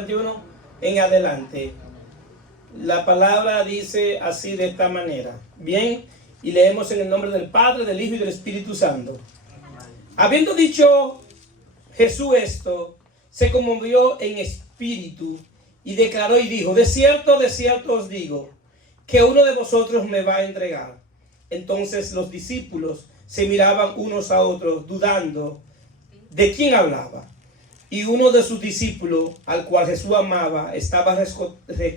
21 en adelante. La palabra dice así, de esta manera. Bien, y leemos en el nombre del Padre, del Hijo y del Espíritu Santo. Habiendo dicho Jesús esto, se conmovió en espíritu y declaró y dijo: de cierto os digo, que uno de vosotros me va a entregar. Entonces los discípulos se miraban unos a otros, dudando de quién hablaba. Y uno de sus discípulos, al cual Jesús amaba, estaba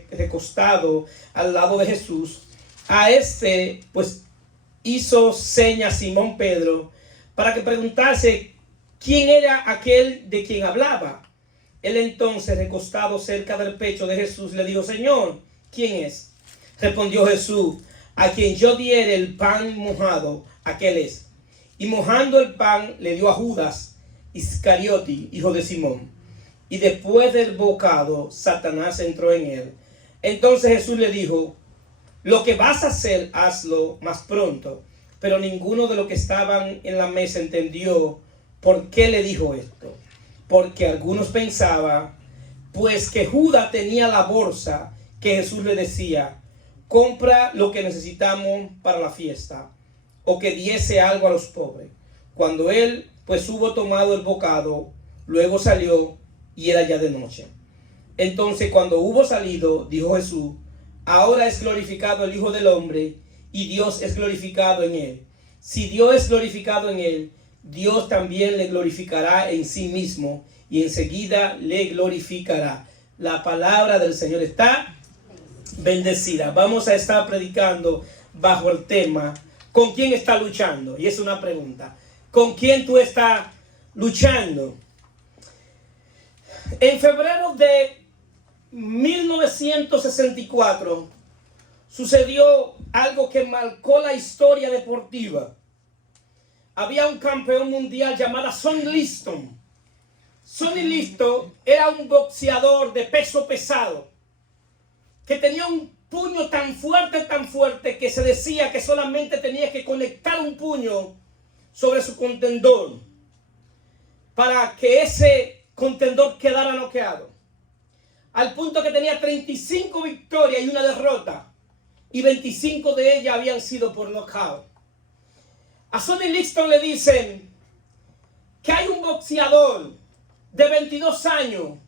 recostado al lado de Jesús. A este, pues, hizo seña Simón Pedro para que preguntase quién era aquel de quien hablaba. Él entonces, recostado cerca del pecho de Jesús, le dijo: Señor, ¿quién es? Respondió Jesús: a quien yo diere el pan mojado, aquel es. Y mojando el pan, le dio a Judas Iscariote, hijo de Simón. Y después del bocado, Satanás entró en él. Entonces Jesús le dijo: lo que vas a hacer, hazlo más pronto. Pero ninguno de los que estaban en la mesa entendió por qué le dijo esto. Porque algunos pensaban, pues, que Judas tenía la bolsa, que Jesús le decía: compra lo que necesitamos para la fiesta, o que diese algo a los pobres. Cuando él, pues, hubo tomado el bocado, luego salió, y era ya de noche. Entonces, cuando hubo salido, dijo Jesús: ahora es glorificado el Hijo del Hombre, y Dios es glorificado en él. Si Dios es glorificado en él, Dios también le glorificará en sí mismo, y enseguida le glorificará. La palabra del Señor está bendecida. Vamos a estar predicando bajo el tema: ¿con quién está luchando? Y es una pregunta. ¿Con quién tú estás luchando? En febrero de 1964 sucedió algo que marcó la historia deportiva. Había un campeón mundial llamado Sonny Liston. Sonny Liston era un boxeador de peso pesado que tenía un puño tan fuerte que se decía que solamente tenía que conectar un puño sobre su contendor para que ese contendor quedara noqueado. Al punto que tenía 35 victorias y una derrota, y 25 de ellas habían sido por nocaut. A Sonny Liston le dicen que hay un boxeador de 22 años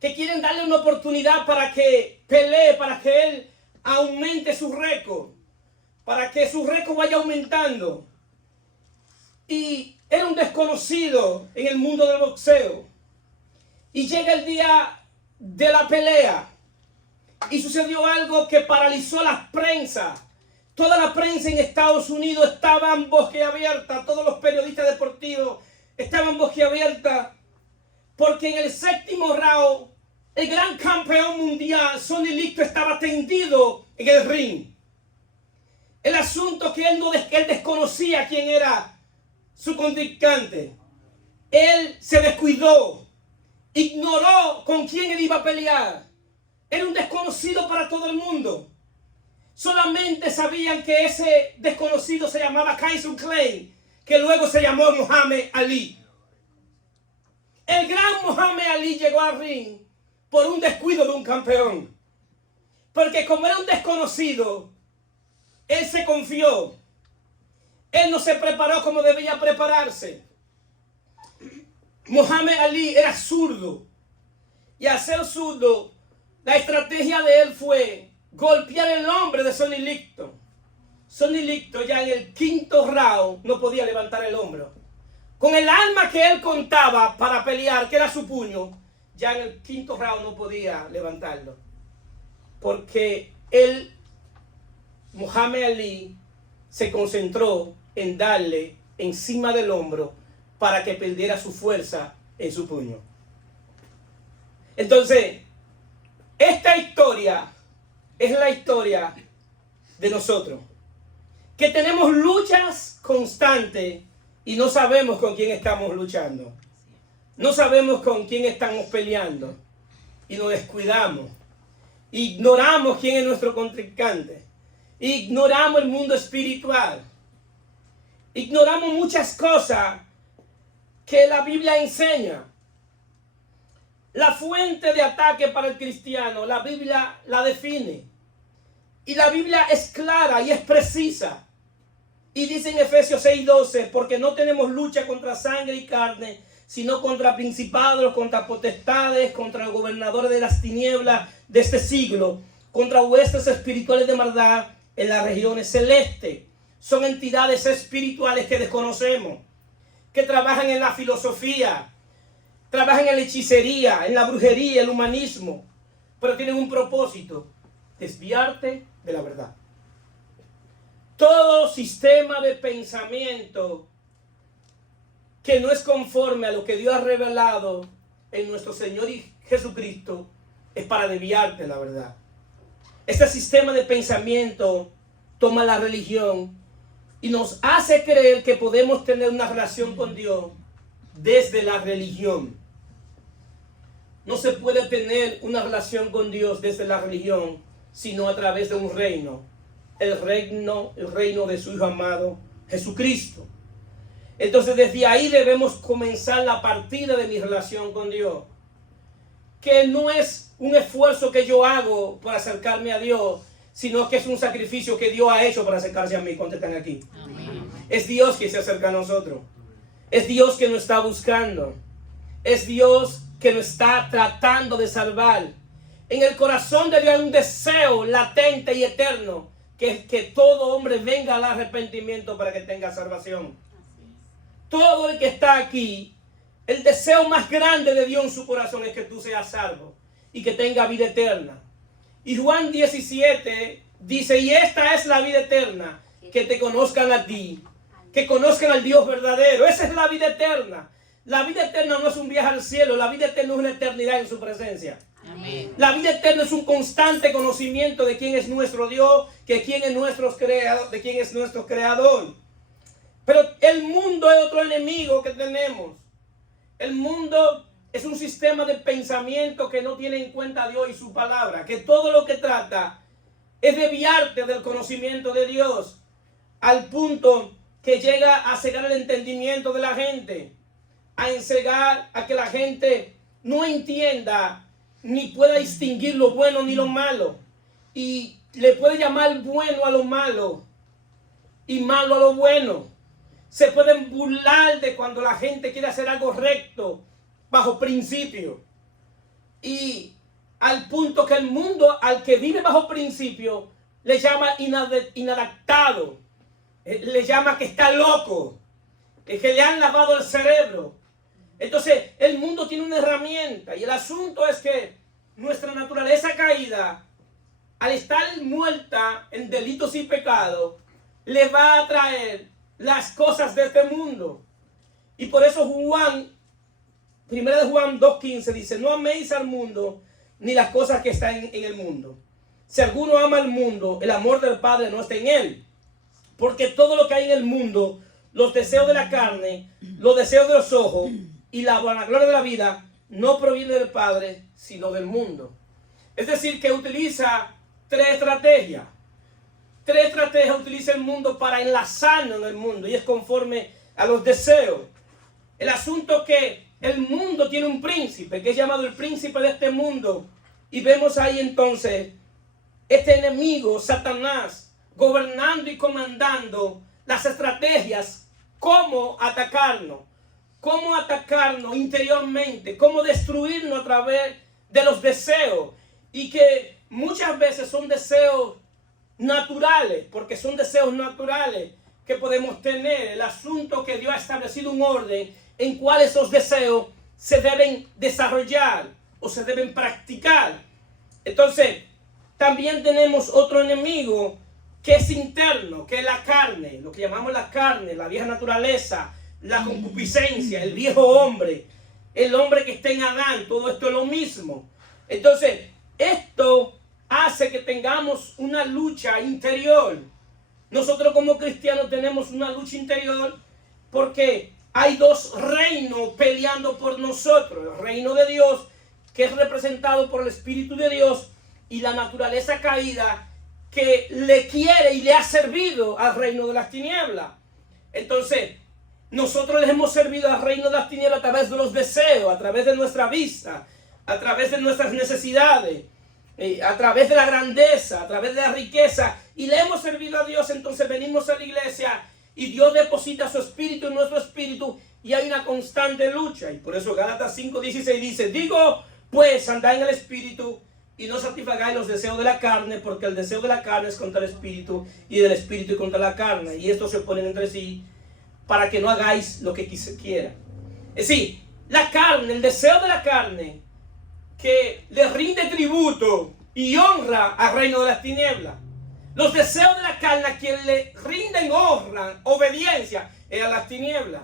que quieren darle una oportunidad para que pelee, para que él aumente su récord, para que su récord vaya aumentando. Y era un desconocido en el mundo del boxeo. Y llega el día de la pelea y sucedió algo que paralizó la prensa. Toda la prensa en Estados Unidos estaba boquiabierta, todos los periodistas deportivos estaban boquiabiertas, porque en el séptimo round el gran campeón mundial Sonny Liston estaba tendido en el ring. El asunto que él desconocía quién era su contrincante. Él se descuidó, ignoró con quién él iba a pelear. Era un desconocido para todo el mundo. Solamente sabían que ese desconocido se llamaba Tyson Clay, que luego se llamó Muhammad Ali. El gran Muhammad Ali llegó al ring por un descuido de un campeón. Porque como era un desconocido, él se confió. Él no se preparó como debía prepararse. Muhammad Ali era zurdo. Y al ser zurdo, la estrategia de él fue golpear el hombro de Sonny Liston. Sonny Liston ya en el quinto round no podía levantar el hombro. Con el arma que él contaba para pelear, que era su puño, ya en el quinto round no podía levantarlo. Porque él, Muhammad Ali, se concentró en darle encima del hombro para que perdiera su fuerza en su puño. Entonces, esta historia es la historia de nosotros, que tenemos luchas constantes y no sabemos con quién estamos luchando. No sabemos con quién estamos peleando y nos descuidamos. Ignoramos quién es nuestro contrincante. Ignoramos el mundo espiritual. Ignoramos muchas cosas que la Biblia enseña. La fuente de ataque para el cristiano, la Biblia la define. Y la Biblia es clara y es precisa. Y dice en Efesios 6:12, porque no tenemos lucha contra sangre y carne, sino contra principados, contra potestades, contra los gobernadores de las tinieblas de este siglo, contra huestes espirituales de maldad en las regiones celestes. Son entidades espirituales que desconocemos, que trabajan en la filosofía, trabajan en la hechicería, en la brujería, el humanismo, pero tienen un propósito: desviarte de la verdad. Todo sistema de pensamiento que no es conforme a lo que Dios ha revelado en nuestro Señor y Jesucristo es para desviarte de la verdad. Este sistema de pensamiento toma la religión y nos hace creer que podemos tener una relación con Dios desde la religión. No se puede tener una relación con Dios desde la religión, sino a través de un reino. El reino de su Hijo amado, Jesucristo. Entonces desde ahí debemos comenzar la partida de mi relación con Dios. Que no es un esfuerzo que yo hago para acercarme a Dios, sino que es un sacrificio que Dios ha hecho para acercarse a mí. ¿Cuántos están aquí? Amén. Es Dios que se acerca a nosotros. Es Dios que nos está buscando. Es Dios que nos está tratando de salvar. En el corazón de Dios hay un deseo latente y eterno, que todo hombre venga al arrepentimiento para que tenga salvación. Todo el que está aquí, el deseo más grande de Dios en su corazón es que tú seas salvo y que tenga vida eterna. Y Juan 17 dice, y esta es la vida eterna, que te conozcan a ti, que conozcan al Dios verdadero. Esa es la vida eterna. La vida eterna no es un viaje al cielo, la vida eterna es una eternidad en su presencia. Amén. La vida eterna es un constante conocimiento de quién es nuestro Dios, de quién es nuestro creador. Pero el mundo es otro enemigo que tenemos. El mundo es un sistema de pensamiento que no tiene en cuenta a Dios y su palabra, que todo lo que trata es desviarte del conocimiento de Dios, al punto que llega a cegar el entendimiento de la gente, a encegar a que la gente no entienda ni pueda distinguir lo bueno ni lo malo, y le puede llamar bueno a lo malo y malo a lo bueno. Se pueden burlar de cuando la gente quiere hacer algo recto bajo principio, y al punto que el mundo al que vive bajo principio le llama inadaptado, le llama que está loco, que le han lavado el cerebro. Entonces el mundo tiene una herramienta, y el asunto es que nuestra naturaleza caída, al estar muerta en delitos y pecados, le va a traer las cosas de este mundo. Y por eso Juan, 1 Juan 2:15 dice, no améis al mundo ni las cosas que están en el mundo. Si alguno ama al mundo, el amor del Padre no está en él. Porque todo lo que hay en el mundo, los deseos de la carne, los deseos de los ojos y la vanagloria de la vida, no proviene del Padre, sino del mundo. Es decir, que utiliza tres estrategias. Tres estrategias utiliza el mundo para enlazarnos en el mundo, y es conforme a los deseos. El asunto es que el mundo tiene un príncipe, que es llamado el príncipe de este mundo, y vemos ahí entonces este enemigo, Satanás, gobernando y comandando las estrategias, cómo atacarnos interiormente, cómo destruirnos a través de los deseos, y que muchas veces son deseos naturales, porque son deseos naturales que podemos tener. El asunto que Dios ha establecido un orden en cual esos deseos se deben desarrollar o se deben practicar. Entonces, también tenemos otro enemigo que es interno, que es la carne, lo que llamamos la carne, la vieja naturaleza, la concupiscencia, el viejo hombre, el hombre que está en Adán. Todo esto es lo mismo. Entonces, esto hace que tengamos una lucha interior. Nosotros como cristianos tenemos una lucha interior porque hay dos reinos peleando por nosotros. El reino de Dios, que es representado por el Espíritu de Dios, y la naturaleza caída, que le quiere y le ha servido al reino de las tinieblas. Entonces, nosotros les hemos servido al reino de las tinieblas a través de los deseos, a través de nuestra vista, a través de nuestras necesidades, a través de la grandeza, a través de la riqueza, y le hemos servido a Dios. Entonces venimos a la iglesia y Dios deposita su espíritu en nuestro espíritu y hay una constante lucha. Y por eso Gálatas 5:16 dice: digo pues, andad en el espíritu y no satisfagáis los deseos de la carne, porque el deseo de la carne es contra el espíritu y del espíritu contra la carne, y estos se oponen entre sí para que no hagáis lo que quiera. Es decir, la carne, el deseo de la carne, que le rinde tributo y honra al reino de las tinieblas. Los deseos de la carne, a quien le rinden honra, obediencia, es a las tinieblas.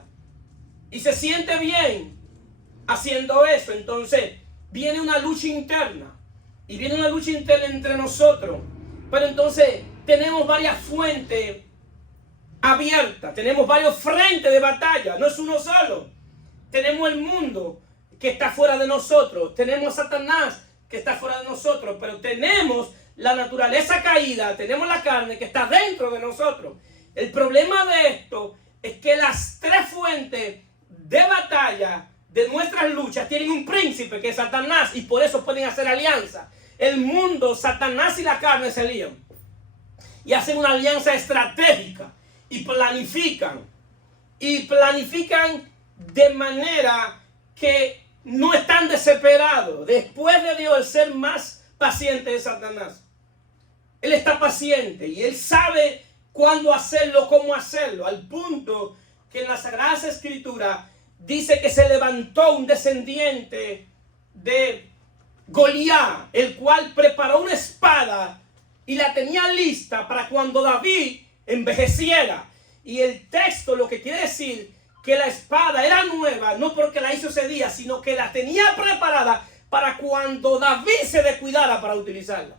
Y se siente bien haciendo eso. Entonces viene una lucha interna. Y viene una lucha interna entre nosotros. Pero entonces tenemos varias fuentes abiertas. Tenemos varios frentes de batalla. No es uno solo. Tenemos el mundo que está fuera de nosotros. Tenemos a Satanás que está fuera de nosotros. Pero tenemos la naturaleza caída. Tenemos la carne que está dentro de nosotros. El problema de esto es que las tres fuentes de batalla de nuestras luchas tienen un príncipe que es Satanás, y por eso pueden hacer alianza. El mundo, Satanás y la carne se lían y hacen una alianza estratégica y planifican de manera que no están desesperados. Después de Dios, el ser más paciente es Satanás. Él está paciente y él sabe cuándo hacerlo, cómo hacerlo, al punto que en las Sagradas Escrituras dice que se levantó un descendiente de Goliat, el cual preparó una espada y la tenía lista para cuando David envejeciera. Y el texto lo que quiere decir que la espada era nueva, no porque la hizo ese día, sino que la tenía preparada para cuando David se descuidara para utilizarla.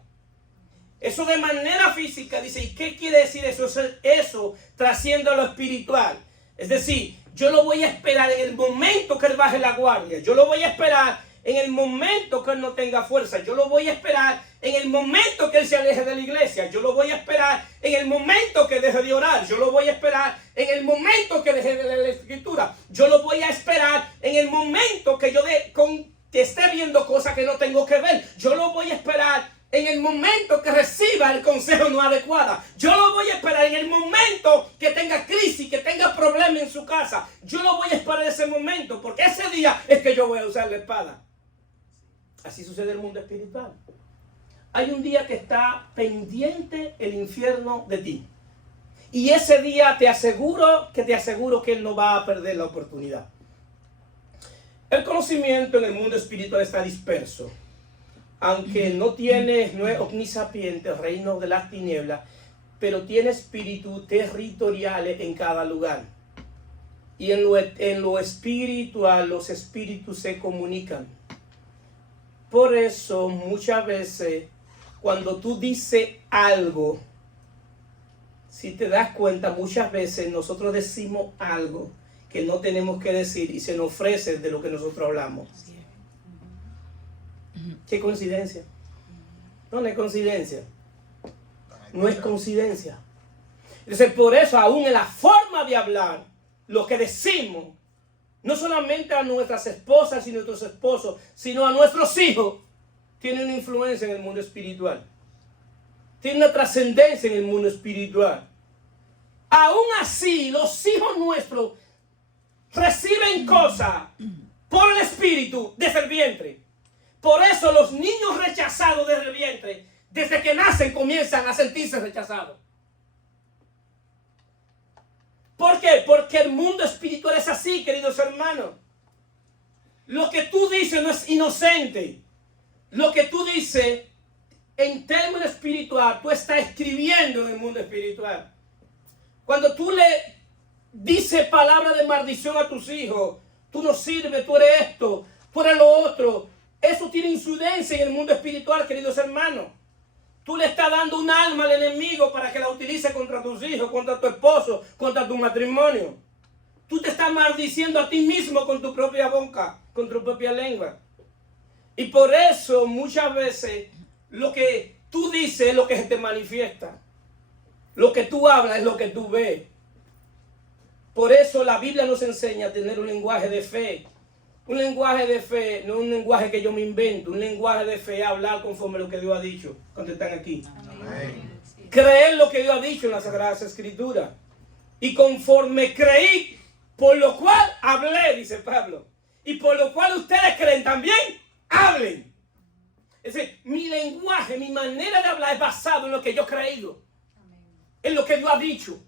Eso de manera física dice. ¿Y qué quiere decir eso? Eso trasciende a lo espiritual. Es decir, yo lo voy a esperar en el momento que él baje la guardia. Yo lo voy a esperar en el momento que él no tenga fuerza. Yo lo voy a esperar en el momento que él se aleje de la iglesia. Yo lo voy a esperar en el momento que deje de orar. Yo lo voy a esperar en el momento que deje de leer la escritura. Yo lo voy a esperar en el momento que que esté viendo cosas que no tengo que ver. Yo lo voy a esperar en el momento que reciba el consejo no adecuado. Yo lo voy a esperar en el momento que tenga crisis, que tenga problemas en su casa. Yo lo voy a esperar en ese momento, porque ese día es que yo voy a usar la espada. Así sucede en el mundo espiritual. Hay un día que está pendiente el infierno de ti. Y ese día te aseguro que él no va a perder la oportunidad. El conocimiento en el mundo espiritual está disperso. Aunque no es omnisapiente, el reino de las tinieblas, pero tiene espíritus territoriales en cada lugar. Y en lo espiritual, los espíritus se comunican. Por eso, muchas veces, cuando tú dices algo, si te das cuenta, muchas veces nosotros decimos algo que no tenemos que decir y se nos ofrece de lo que nosotros hablamos. ¿Qué coincidencia? No es coincidencia. No es coincidencia. Entonces, por eso, aún en la forma de hablar, lo que decimos, no solamente a nuestras esposas y nuestros esposos, sino a nuestros hijos, tiene una influencia en el mundo espiritual. Tiene una trascendencia en el mundo espiritual. Aún así, los hijos nuestros reciben cosas por el espíritu desde el vientre. Por eso los niños rechazados desde el vientre, desde que nacen, comienzan a sentirse rechazados. ¿Por qué? Porque el mundo espiritual es así, queridos hermanos. Lo que tú dices no es inocente. Lo que tú dices, en términos espiritual, tú estás escribiendo en el mundo espiritual. Cuando tú le dices palabras de maldición a tus hijos, tú no sirves, tú eres esto, tú eres lo otro. Eso tiene incidencia en el mundo espiritual, queridos hermanos. Tú le estás dando un alma al enemigo para que la utilice contra tus hijos, contra tu esposo, contra tu matrimonio. Tú te estás maldiciendo a ti mismo con tu propia boca, con tu propia lengua. Y por eso muchas veces lo que tú dices es lo que se te manifiesta. Lo que tú hablas es lo que tú ves. Por eso la Biblia nos enseña a tener un lenguaje de fe, Un lenguaje de fe, no un lenguaje que yo me invento. Un lenguaje de fe es hablar conforme a lo que Dios ha dicho. Cuando están aquí. Amén. Creer lo que Dios ha dicho en las Sagradas Escrituras. Y conforme creí, por lo cual hablé, dice Pablo. Y por lo cual ustedes creen también, hablen. Es decir, mi lenguaje, mi manera de hablar es basado en lo que yo he creído. En lo que Dios ha dicho.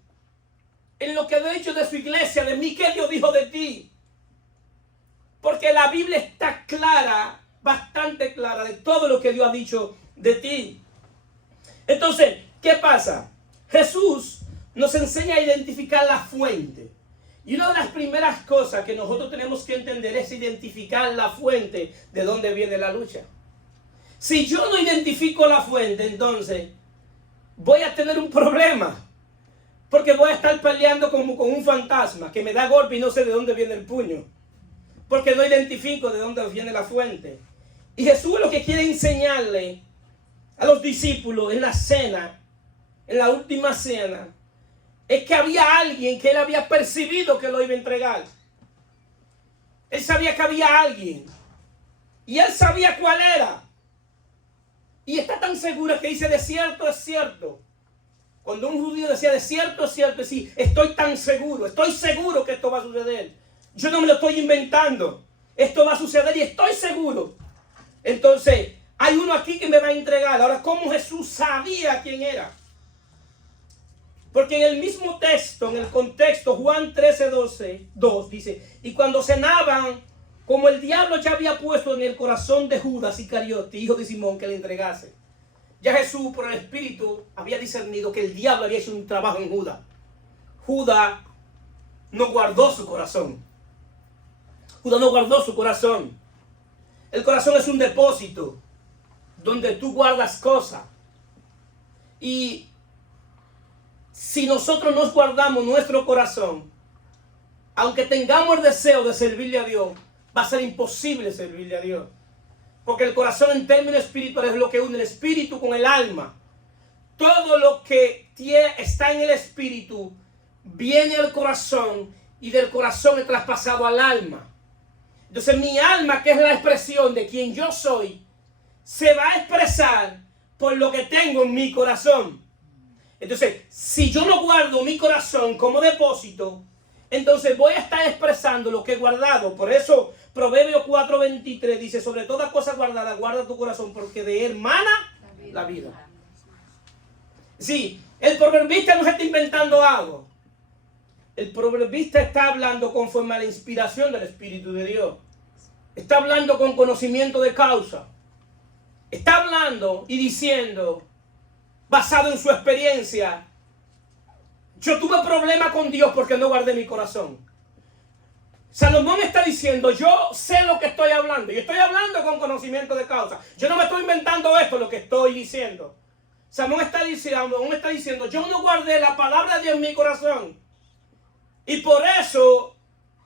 En lo que Dios ha dicho de su iglesia, de mí, que Dios dijo de ti. Porque la Biblia está clara, bastante clara, de todo lo que Dios ha dicho de ti. Entonces, ¿qué pasa? Jesús nos enseña a identificar la fuente. Y una de las primeras cosas que nosotros tenemos que entender es identificar la fuente de dónde viene la lucha. Si yo no identifico la fuente, entonces voy a tener un problema. Porque voy a estar peleando como con un fantasma que me da golpe y no sé de dónde viene el puño. Porque no identifico de dónde viene la fuente. Y Jesús lo que quiere enseñarle a los discípulos en la cena, en la última cena, es que había alguien que él había percibido que lo iba a entregar. Él sabía que había alguien. Y él sabía cuál era. Y está tan seguro que dice, de cierto es cierto. Cuando un judío decía, de cierto es cierto, es decir, estoy tan seguro, estoy seguro que esto va a suceder. Yo no me lo estoy inventando. Esto va a suceder y estoy seguro. Entonces, hay uno aquí que me va a entregar. Ahora, ¿cómo Jesús sabía quién era? Porque en el mismo texto, en el contexto, Juan 13:2 dice, y cuando cenaban, como el diablo ya había puesto en el corazón de Judas Iscariote, hijo de Simón, que le entregase. Ya Jesús, por el Espíritu, había discernido que el diablo había hecho un trabajo en Judas. Judas no guardó su corazón. Judas no guardó su corazón. El corazón es un depósito donde tú guardas cosas. Y si nosotros nos guardamos nuestro corazón, aunque tengamos el deseo de servirle a Dios, va a ser imposible servirle a Dios. Porque el corazón en términos espirituales es lo que une el espíritu con el alma. Todo lo que está en el espíritu viene al corazón y del corazón es traspasado al alma. Entonces mi alma, que es la expresión de quien yo soy, se va a expresar por lo que tengo en mi corazón. Entonces, si yo no guardo mi corazón como depósito, entonces voy a estar expresando lo que he guardado. Por eso Proverbios 4:23 dice, sobre toda cosa guardada, guarda tu corazón, porque de él mana la vida. Sí, el proverbista no se está inventando algo. El proverbista está hablando conforme a la inspiración del Espíritu de Dios. Está hablando con conocimiento de causa. Está hablando y diciendo, basado en su experiencia, yo tuve problemas con Dios porque no guardé mi corazón. Salomón está diciendo, yo sé lo que estoy hablando. Y estoy hablando con conocimiento de causa. Yo no me estoy inventando esto, lo que estoy diciendo. Salomón está diciendo, yo no guardé la palabra de Dios en mi corazón. Y por eso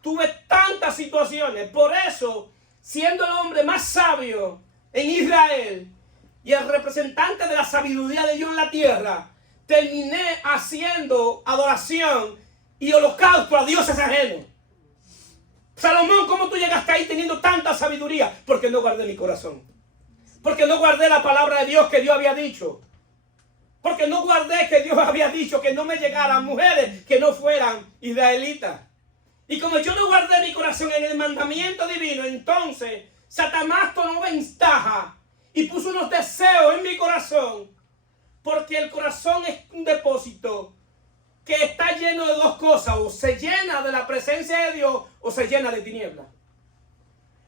tuve tantas situaciones. Por eso, siendo el hombre más sabio en Israel y el representante de la sabiduría de Dios en la tierra, terminé haciendo adoración y holocausto a dioses ajenos. Salomón, ¿cómo tú llegaste ahí teniendo tanta sabiduría? Porque no guardé mi corazón. Porque no guardé la palabra de Dios que Dios había dicho. Porque no guardé que Dios había dicho que no me llegaran mujeres que no fueran israelitas. Y como yo no guardé mi corazón en el mandamiento divino, entonces Satanás tomó ventaja y puso unos deseos en mi corazón. Porque el corazón es un depósito que está lleno de dos cosas. O se llena de la presencia de Dios o se llena de tinieblas.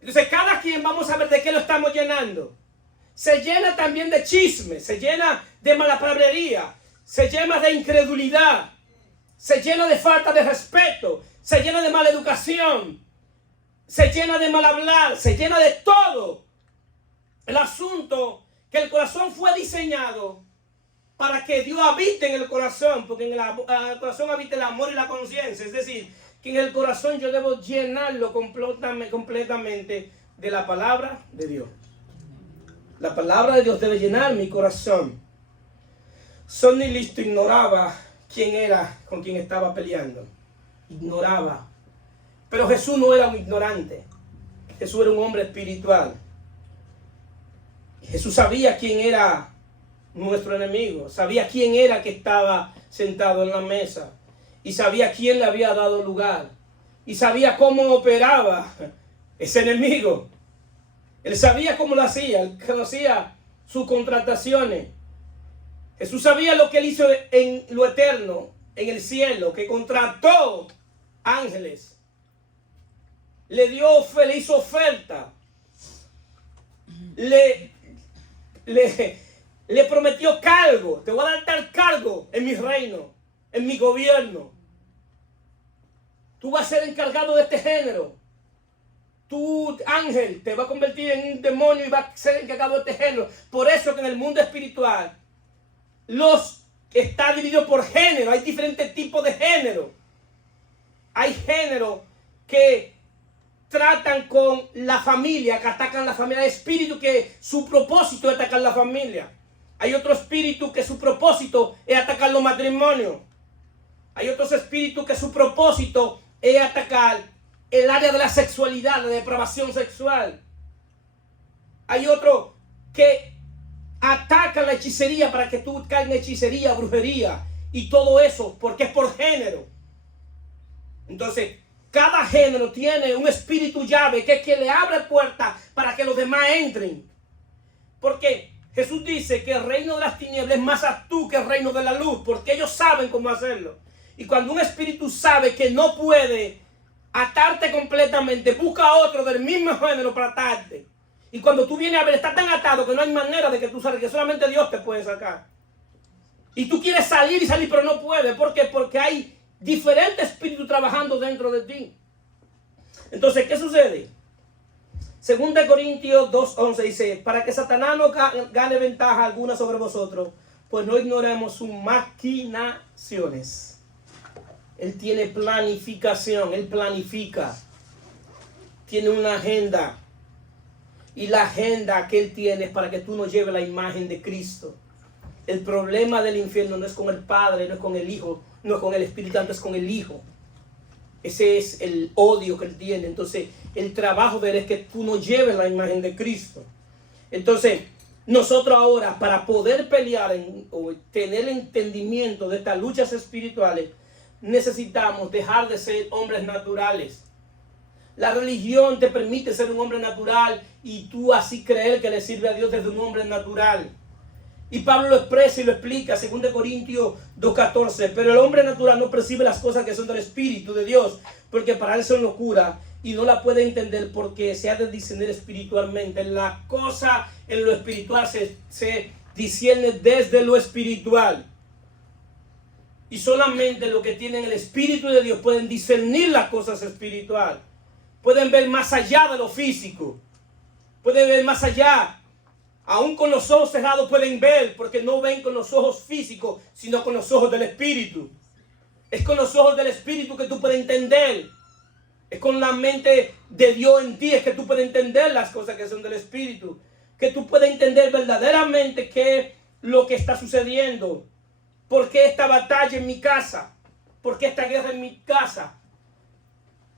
Entonces cada quien vamos a ver de qué lo estamos llenando. Se llena también de chisme, se llena de malapalabrería, se llena de incredulidad, se llena de falta de respeto, se llena de mala educación, se llena de mal hablar, se llena de todo. El asunto que el corazón fue diseñado para que Dios habite en el corazón, porque en el corazón habita el amor y la conciencia. Es decir, que en el corazón yo debo llenarlo completamente de la palabra de Dios. La palabra de Dios debe llenar mi corazón. Sonny Listo ignoraba quién era con quien estaba peleando. Ignoraba. Pero Jesús no era un ignorante. Jesús era un hombre espiritual. Jesús sabía quién era nuestro enemigo, sabía quién era que estaba sentado en la mesa y sabía quién le había dado lugar y sabía cómo operaba ese enemigo. Él sabía cómo lo hacía, él conocía sus contrataciones. Jesús sabía lo que él hizo en lo eterno, en el cielo, que contrató ángeles, le hizo oferta, le prometió cargo. Te voy a dar tal cargo en mi reino, en mi gobierno. Tú vas a ser encargado de este género. Tu ángel te va a convertir en un demonio y va a ser encargado de este género. Por eso que en el mundo espiritual está dividido por género. Hay diferentes tipos de género. Hay género que tratan con la familia, que atacan la familia. Hay espíritu que su propósito es atacar la familia. Hay otro espíritu que su propósito es atacar los matrimonios. Hay otros espíritus que su propósito es atacar el área de la sexualidad, la depravación sexual. Hay otro que ataca la hechicería para que tú caigas en hechicería, brujería y todo eso, porque es por género. Entonces, cada género tiene un espíritu llave que es quien le abre puertas para que los demás entren. Porque Jesús dice que el reino de las tinieblas es más astuto que el reino de la luz, porque ellos saben cómo hacerlo. Y cuando un espíritu sabe que no puede atarte completamente, busca a otro del mismo género para atarte. Y cuando tú vienes a ver, está tan atado que no hay manera de que tú salgas, que solamente Dios te puede sacar. Y tú quieres salir y salir, pero no puedes. ¿Por qué? Porque hay diferentes espíritus trabajando dentro de ti. Entonces, ¿qué sucede? 2 Corintios 2:11 dice: para que Satanás no gane ventaja alguna sobre vosotros, pues no ignoremos sus maquinaciones. Él tiene planificación, él planifica, tiene una agenda. Y la agenda que él tiene es para que tú no lleves la imagen de Cristo. El problema del infierno no es con el Padre, no es con el Hijo, no es con el Espíritu Santo, es con el Hijo. Ese es el odio que él tiene. Entonces, el trabajo de él es que tú no lleves la imagen de Cristo. Entonces, nosotros ahora, para poder pelear o tener entendimiento de estas luchas espirituales, necesitamos dejar de ser hombres naturales. La religión te permite ser un hombre natural y tú así creer que le sirve a Dios desde un hombre natural. Y Pablo lo expresa y lo explica, 2 Corintios 2:14. Pero el hombre natural no percibe las cosas que son del Espíritu de Dios, porque para él son locura y no la puede entender porque se ha de discernir espiritualmente. La cosa en lo espiritual se discierne desde lo espiritual. Y solamente los que tienen el Espíritu de Dios pueden discernir las cosas espirituales. Pueden ver más allá de lo físico. Pueden ver más allá. Aún con los ojos cerrados pueden ver, porque no ven con los ojos físicos, sino con los ojos del Espíritu. Es con los ojos del Espíritu que tú puedes entender. Es con la mente de Dios en ti es que tú puedes entender las cosas que son del Espíritu. Que tú puedes entender verdaderamente qué es lo que está sucediendo. ¿Por qué esta batalla en mi casa? ¿Por qué esta guerra en mi casa?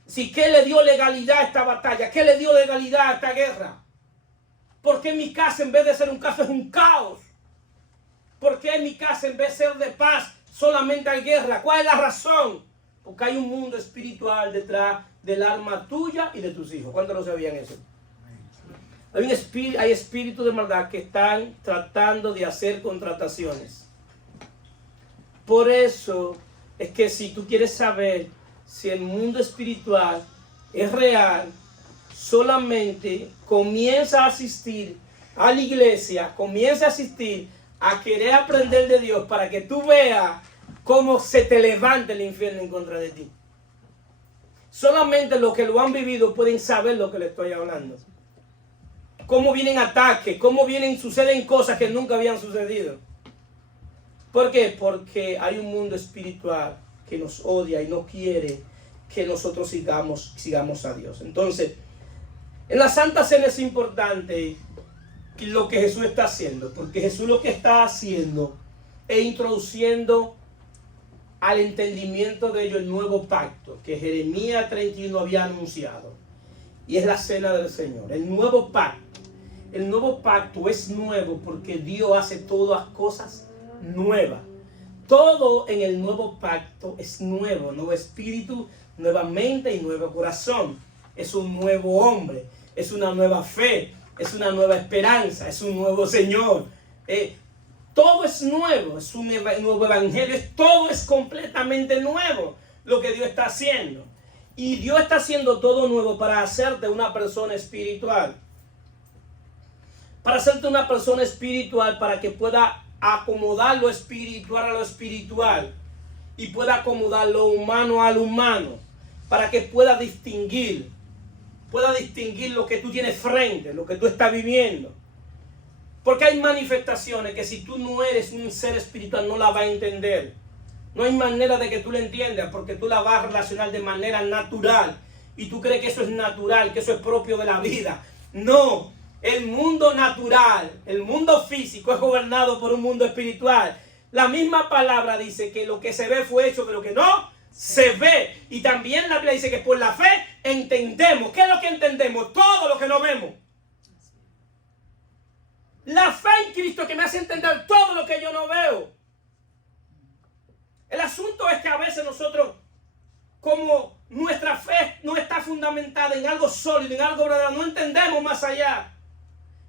Si, ¿qué le dio legalidad a esta batalla? ¿Qué le dio legalidad a esta guerra? ¿Por qué en mi casa en vez de ser un caos es un caos? ¿Por qué en mi casa en vez de ser de paz solamente hay guerra? ¿Cuál es la razón? Porque hay un mundo espiritual detrás del alma tuya y de tus hijos. ¿Cuántos no sabían eso? Hay espíritus de maldad que están tratando de hacer contrataciones. Por eso es que si tú quieres saber si el mundo espiritual es real, solamente comienza a asistir a la iglesia, comienza a asistir a querer aprender de Dios para que tú veas cómo se te levanta el infierno en contra de ti. Solamente los que lo han vivido pueden saber lo que le estoy hablando. Cómo vienen ataques, cómo suceden cosas que nunca habían sucedido. ¿Por qué? Porque hay un mundo espiritual que nos odia y no quiere que nosotros sigamos a Dios. Entonces, en la Santa Cena es importante lo que Jesús está haciendo, porque Jesús lo que está haciendo es introduciendo al entendimiento de ellos el nuevo pacto que Jeremías 31 había anunciado. y es la cena del Señor, el nuevo pacto. El nuevo pacto es nuevo porque Dios hace todas las cosas nuevas. Todo en el nuevo pacto es nuevo, nuevo espíritu, nueva mente y nuevo corazón. Es un nuevo hombre, es una nueva fe, es una nueva esperanza, es un nuevo Señor. Todo es nuevo, es un nuevo evangelio, todo es completamente nuevo lo que Dios está haciendo. Y Dios está haciendo todo nuevo para hacerte una persona espiritual. Para hacerte una persona espiritual, para que pueda acomodar lo espiritual a lo espiritual y pueda acomodar lo humano a lo humano, para que pueda distinguir lo que tú tienes frente, lo que tú estás viviendo. Porque hay manifestaciones que si tú no eres un ser espiritual no la vas a entender. No hay manera de que tú la entiendas, porque tú la vas a relacionar de manera natural y tú crees que eso es natural, que eso es propio de la vida. No, el mundo natural, el mundo físico es gobernado por un mundo espiritual. La misma palabra dice que lo que se ve fue hecho de lo que no se ve. Y también la Biblia dice que por la fe entendemos. ¿Qué es lo que entendemos? Todo lo que no vemos. La fe en Cristo que me hace entender todo lo que yo no veo. El asunto es que a veces nosotros, como nuestra fe no está fundamentada en algo sólido, en algo verdadero, no entendemos más allá.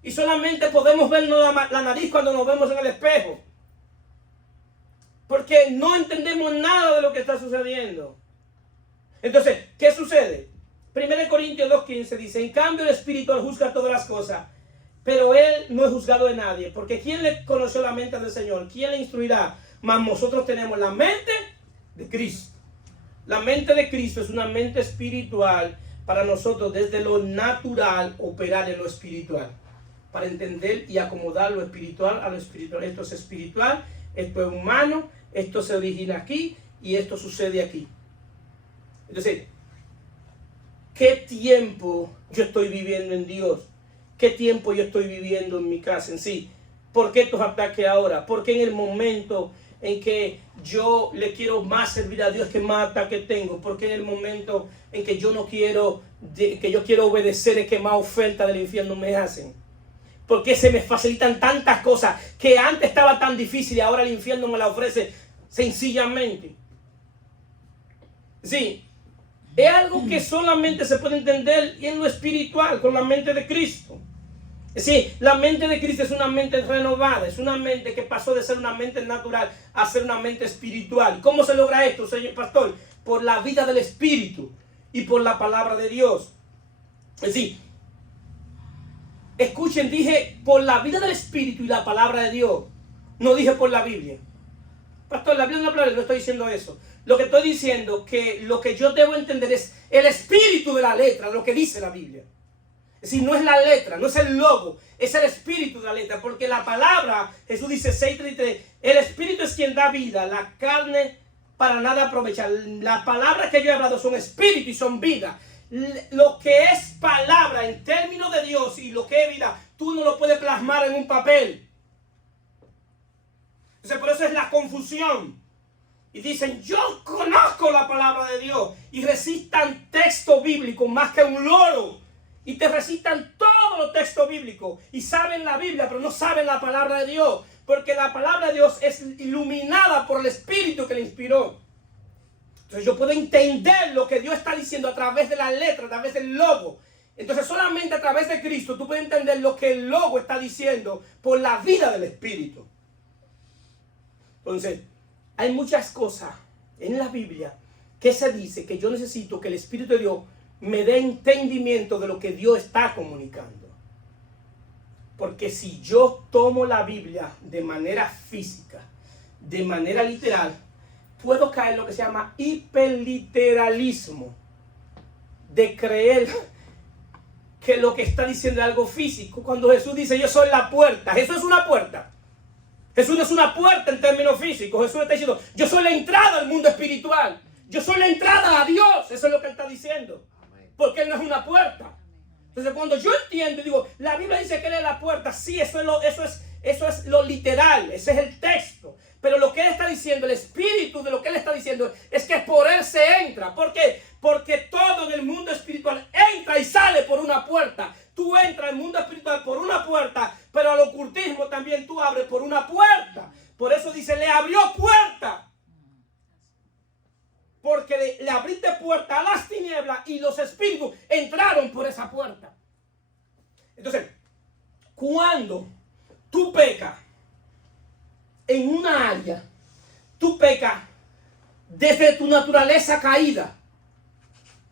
Y solamente podemos vernos la nariz cuando nos vemos en el espejo. Porque no entendemos nada de lo que está sucediendo. Entonces, ¿qué sucede? 1 Corintios 2:15 dice, en cambio el espiritual juzga todas las cosas, pero él no es juzgado de nadie. Porque ¿quién le conoció la mente del Señor? ¿Quién le instruirá? Mas nosotros tenemos la mente de Cristo. La mente de Cristo es una mente espiritual para nosotros desde lo natural operar en lo espiritual. Para entender y acomodar lo espiritual a lo espiritual. Esto es espiritual, esto es humano, esto se origina aquí y esto sucede aquí. Entonces, ¿qué tiempo yo estoy viviendo en Dios? ¿Qué tiempo yo estoy viviendo en mi casa en sí? ¿Por qué estos ataques ahora? ¿Por qué en el momento en que yo le quiero más servir a Dios que más ataques tengo? ¿Por qué en el momento en que yo no quiero, que yo quiero obedecer es que más oferta del infierno me hacen? ¿Por qué se me facilitan tantas cosas que antes estaba tan difícil y ahora el infierno me la ofrece sencillamente? Sí, es algo que solamente se puede entender en lo espiritual, con la mente de Cristo. Sí, la mente de Cristo es una mente renovada, es una mente que pasó de ser una mente natural a ser una mente espiritual. ¿Cómo se logra esto, señor pastor? Por la vida del Espíritu y por la palabra de Dios. Sí, escuchen, dije por la vida del Espíritu y la palabra de Dios. No dije por la Biblia. Pastor, la Biblia no estoy diciendo eso. Lo que estoy diciendo que lo que yo debo entender es el espíritu de la letra, lo que dice la Biblia. Es decir, no es la letra, no es el logo, es el espíritu de la letra. Porque la palabra, Jesús dice 6:33, el espíritu es quien da vida, la carne para nada aprovecha. Las palabras que yo he hablado son espíritu y son vida. Lo que es palabra en términos de Dios y lo que es vida, tú no lo puedes plasmar en un papel. Entonces, por eso es la confusión. Y dicen, yo conozco la palabra de Dios. Y recitan texto bíblico más que un loro. Y te recitan todos los textos bíblicos. Y saben la Biblia, pero no saben la palabra de Dios. Porque la palabra de Dios es iluminada por el Espíritu que le inspiró. Entonces yo puedo entender lo que Dios está diciendo a través de la letra, a través del logo. Entonces solamente a través de Cristo tú puedes entender lo que el logo está diciendo por la vida del Espíritu. Entonces, hay muchas cosas en la Biblia que se dice que yo necesito que el Espíritu de Dios me dé entendimiento de lo que Dios está comunicando. Porque si yo tomo la Biblia de manera física, de manera literal, puedo caer en lo que se llama hiperliteralismo. De creer que lo que está diciendo es algo físico. Cuando Jesús dice, yo soy la puerta. Jesús es una puerta. Jesús no es una puerta en términos físicos. Jesús está diciendo, yo soy la entrada al mundo espiritual. Yo soy la entrada a Dios. Eso es lo que él está diciendo. Porque él no es una puerta. Entonces cuando yo entiendo y digo, la Biblia dice que él es la puerta. Sí, eso es lo literal. Ese es el texto. Pero lo que él está diciendo, el espíritu de lo que él está diciendo es que por él se entra. ¿Por qué? Porque todo en el mundo espiritual entra y sale por abre por una puerta. Por eso dice, le abrió puerta. Porque le abriste puerta a las tinieblas y los espíritus entraron por esa puerta. Entonces, cuando tú pecas en una área, tú pecas desde tu naturaleza caída.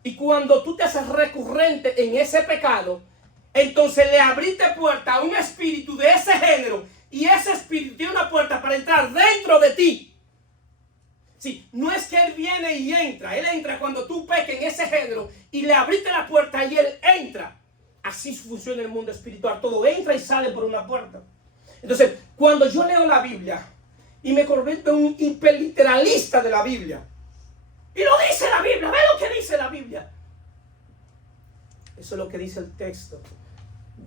Y cuando tú te haces recurrente en ese pecado, entonces le abriste puerta a un espíritu de ese género. Y ese espíritu tiene una puerta para entrar dentro de ti. Sí, no es que él viene y entra. Él entra cuando tú peques en ese género y le abriste la puerta y él entra. Así funciona el mundo espiritual. Todo entra y sale por una puerta. Entonces, cuando yo leo la Biblia y me convierto en un hiperliteralista de la Biblia, y lo dice la Biblia, ve lo que dice la Biblia. Eso es lo que dice el texto.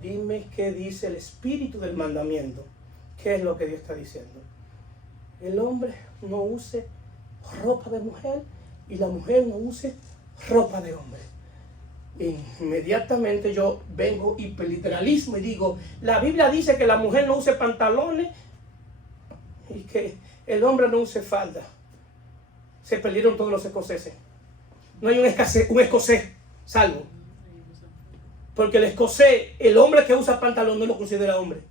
Dime qué dice el espíritu del mandamiento. ¿Qué es lo que Dios está diciendo? El hombre no use ropa de mujer y la mujer no use ropa de hombre. Inmediatamente yo vengo hiperliteralismo y digo, la Biblia dice que la mujer no use pantalones y que el hombre no use falda. Se perdieron todos los escoceses. No hay un escocés salvo. Porque el escocés, el hombre que usa pantalón no lo considera hombre.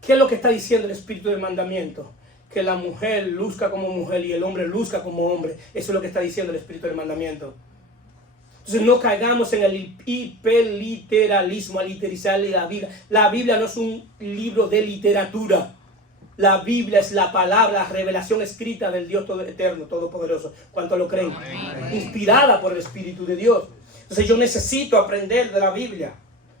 ¿Qué es lo que está diciendo el espíritu del mandamiento? Que la mujer luzca como mujer y el hombre luzca como hombre. Eso es lo que está diciendo el espíritu del mandamiento. Entonces no caigamos en el hiperliteralismo, a literizar la Biblia. La Biblia no es un libro de literatura. La Biblia es la palabra, la revelación escrita del Dios todo eterno, todopoderoso. ¿Cuánto lo creen? Amén. Inspirada por el Espíritu de Dios. Entonces yo necesito aprender de la Biblia.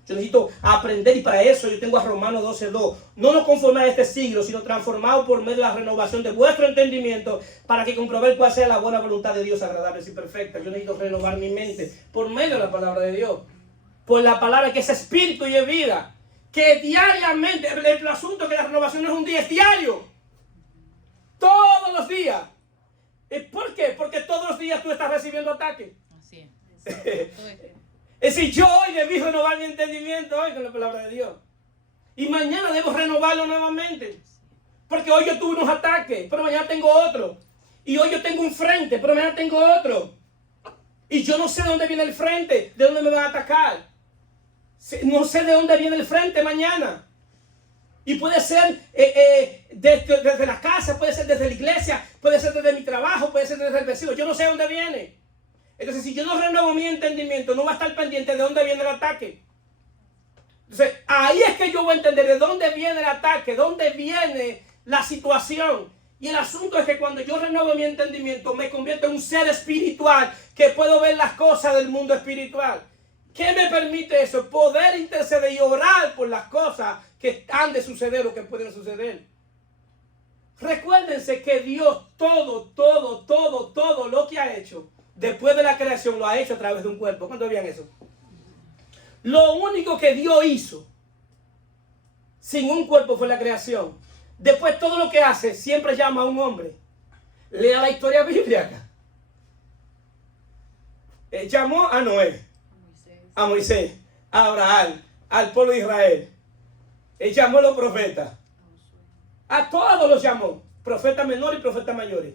Yo necesito aprender y para eso yo tengo a Romanos 12:2. No nos conforméis a este siglo, sino transformados por medio de la renovación de vuestro entendimiento para que comprobéis cuál sea la buena voluntad de Dios, agradable y perfecta. Yo necesito renovar mi mente por medio de la palabra de Dios. Por la palabra que es espíritu y es vida. Que diariamente, el asunto es que la renovación no es un día, es diario. Todos los días. ¿Por qué? Porque todos los días tú estás recibiendo ataques. Así es. Es decir, yo hoy debí renovar mi entendimiento hoy con la palabra de Dios. Y mañana debo renovarlo nuevamente. Porque hoy yo tuve unos ataques, pero mañana tengo otro. Y hoy yo tengo un frente, pero mañana tengo otro. Y yo no sé de dónde viene el frente, de dónde me van a atacar. No sé de dónde viene el frente mañana. Y puede ser desde la casa, puede ser desde la iglesia, puede ser desde mi trabajo, puede ser desde el vecino. Yo no sé de dónde viene. Entonces, si yo no renuevo mi entendimiento, no va a estar pendiente de dónde viene el ataque. Entonces, ahí es que yo voy a entender de dónde viene el ataque, dónde viene la situación. Y el asunto es que cuando yo renuevo mi entendimiento, me convierto en un ser espiritual que puedo ver las cosas del mundo espiritual. ¿Qué me permite eso? Poder interceder y orar por las cosas que han de suceder o que pueden suceder. Recuérdense que Dios todo lo que ha hecho después de la creación lo ha hecho a través de un cuerpo. ¿Cuántos veían eso? Lo único que Dios hizo sin un cuerpo fue la creación. Después todo lo que hace siempre llama a un hombre. Lea la historia bíblica. Llamó a Noé, a Moisés, a Abraham, al pueblo de Israel. Él llamó a los profetas. A todos los llamó. Profetas menores y profetas mayores.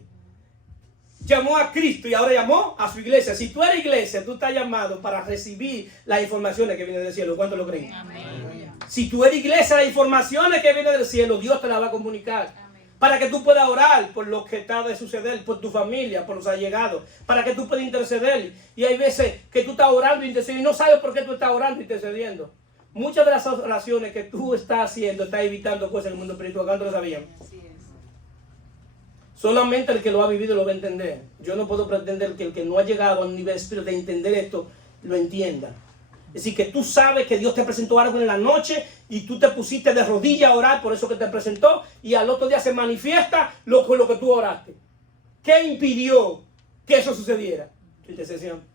Llamó a Cristo y ahora llamó a su iglesia. Si tú eres iglesia, tú estás llamado para recibir las informaciones que vienen del cielo. ¿Cuántos lo creen? Amén. Si tú eres iglesia, las informaciones que vienen del cielo, Dios te las va a comunicar. Amén. Para que tú puedas orar por lo que está de suceder, por tu familia, por los allegados. Para que tú puedas interceder. Y hay veces que tú estás orando e intercediendo y no sabes por qué tú estás orando e intercediendo. Muchas de las oraciones que tú estás haciendo, estás evitando cosas en el mundo espiritual. ¿Cuántos lo sabían? Así es. Solamente el que lo ha vivido lo va a entender. Yo no puedo pretender que el que no ha llegado a un nivel espiritual de entender esto, lo entienda. Es decir, que tú sabes que Dios te presentó algo en la noche y tú te pusiste de rodillas a orar por eso que te presentó y al otro día se manifiesta lo que tú oraste. ¿Qué impidió que eso sucediera? Tu intercesión.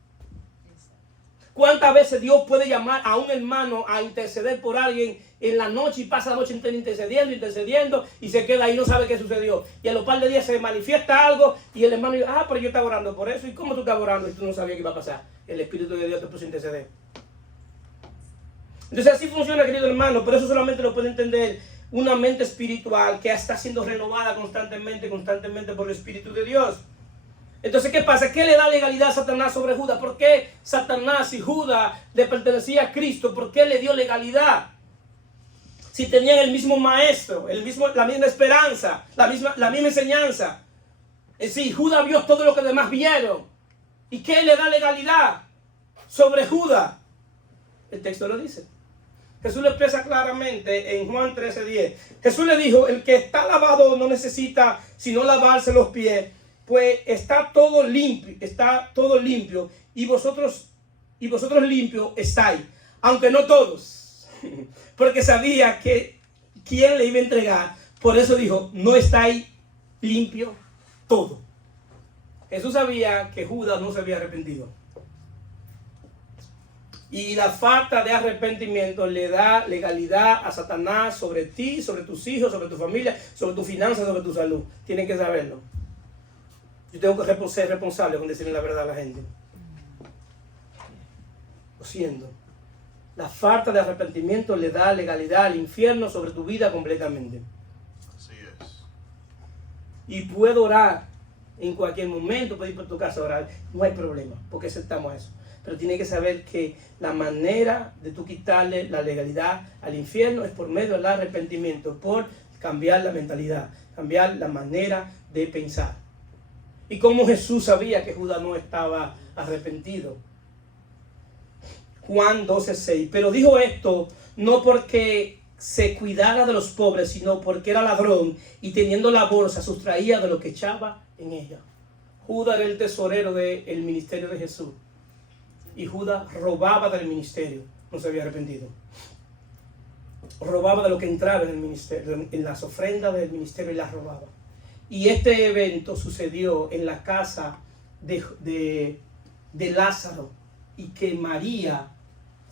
¿Cuántas veces Dios puede llamar a un hermano a interceder por alguien en la noche y pasa la noche entera intercediendo y se queda ahí y no sabe qué sucedió? Y a los par de días se manifiesta algo y el hermano dice, pero yo estaba orando por eso. ¿Y cómo tú estabas orando y tú no sabías qué iba a pasar? El Espíritu de Dios te puso a interceder. Entonces así funciona, querido hermano, pero eso solamente lo puede entender una mente espiritual que está siendo renovada constantemente por el Espíritu de Dios. Entonces, ¿qué pasa? ¿Qué le da legalidad a Satanás sobre Judas? ¿Por qué Satanás y Judas le pertenecía a Cristo? ¿Por qué le dio legalidad? Si tenían el mismo maestro, la misma esperanza, la misma enseñanza. Es decir, Judas vio todo lo que demás vieron. ¿Y qué le da legalidad sobre Judas? El texto lo dice. Jesús lo expresa claramente en Juan 13:10. Jesús le dijo, el que está lavado no necesita sino lavarse los pies, pues está todo limpio, y vosotros limpios estáis, aunque no todos, porque sabía que quién le iba a entregar. Por eso dijo, no estáis limpio todo. Jesús sabía que Judas no se había arrepentido. Y la falta de arrepentimiento le da legalidad a Satanás sobre ti, sobre tus hijos, sobre tu familia, sobre tus finanzas, sobre tu salud. Tienen que saberlo. Yo tengo que ser responsable con decirle la verdad a la gente. Lo siento. La falta de arrepentimiento le da legalidad al infierno sobre tu vida completamente. Así es. Y puedo orar en cualquier momento, puedo ir por tu casa a orar. No hay problema, porque aceptamos eso. Pero tienes que saber que la manera de tú quitarle la legalidad al infierno es por medio del arrepentimiento, por cambiar la mentalidad, cambiar la manera de pensar. Y como Jesús sabía que Judas no estaba arrepentido. Juan 12:6. Pero dijo esto no porque se cuidara de los pobres, sino porque era ladrón y teniendo la bolsa sustraía de lo que echaba en ella. Judas era el tesorero del ministerio de Jesús. Y Judas robaba del ministerio, no se había arrepentido. Robaba de lo que entraba en el ministerio, en las ofrendas del ministerio, y las robaba. Y este evento sucedió en la casa de Lázaro, y que María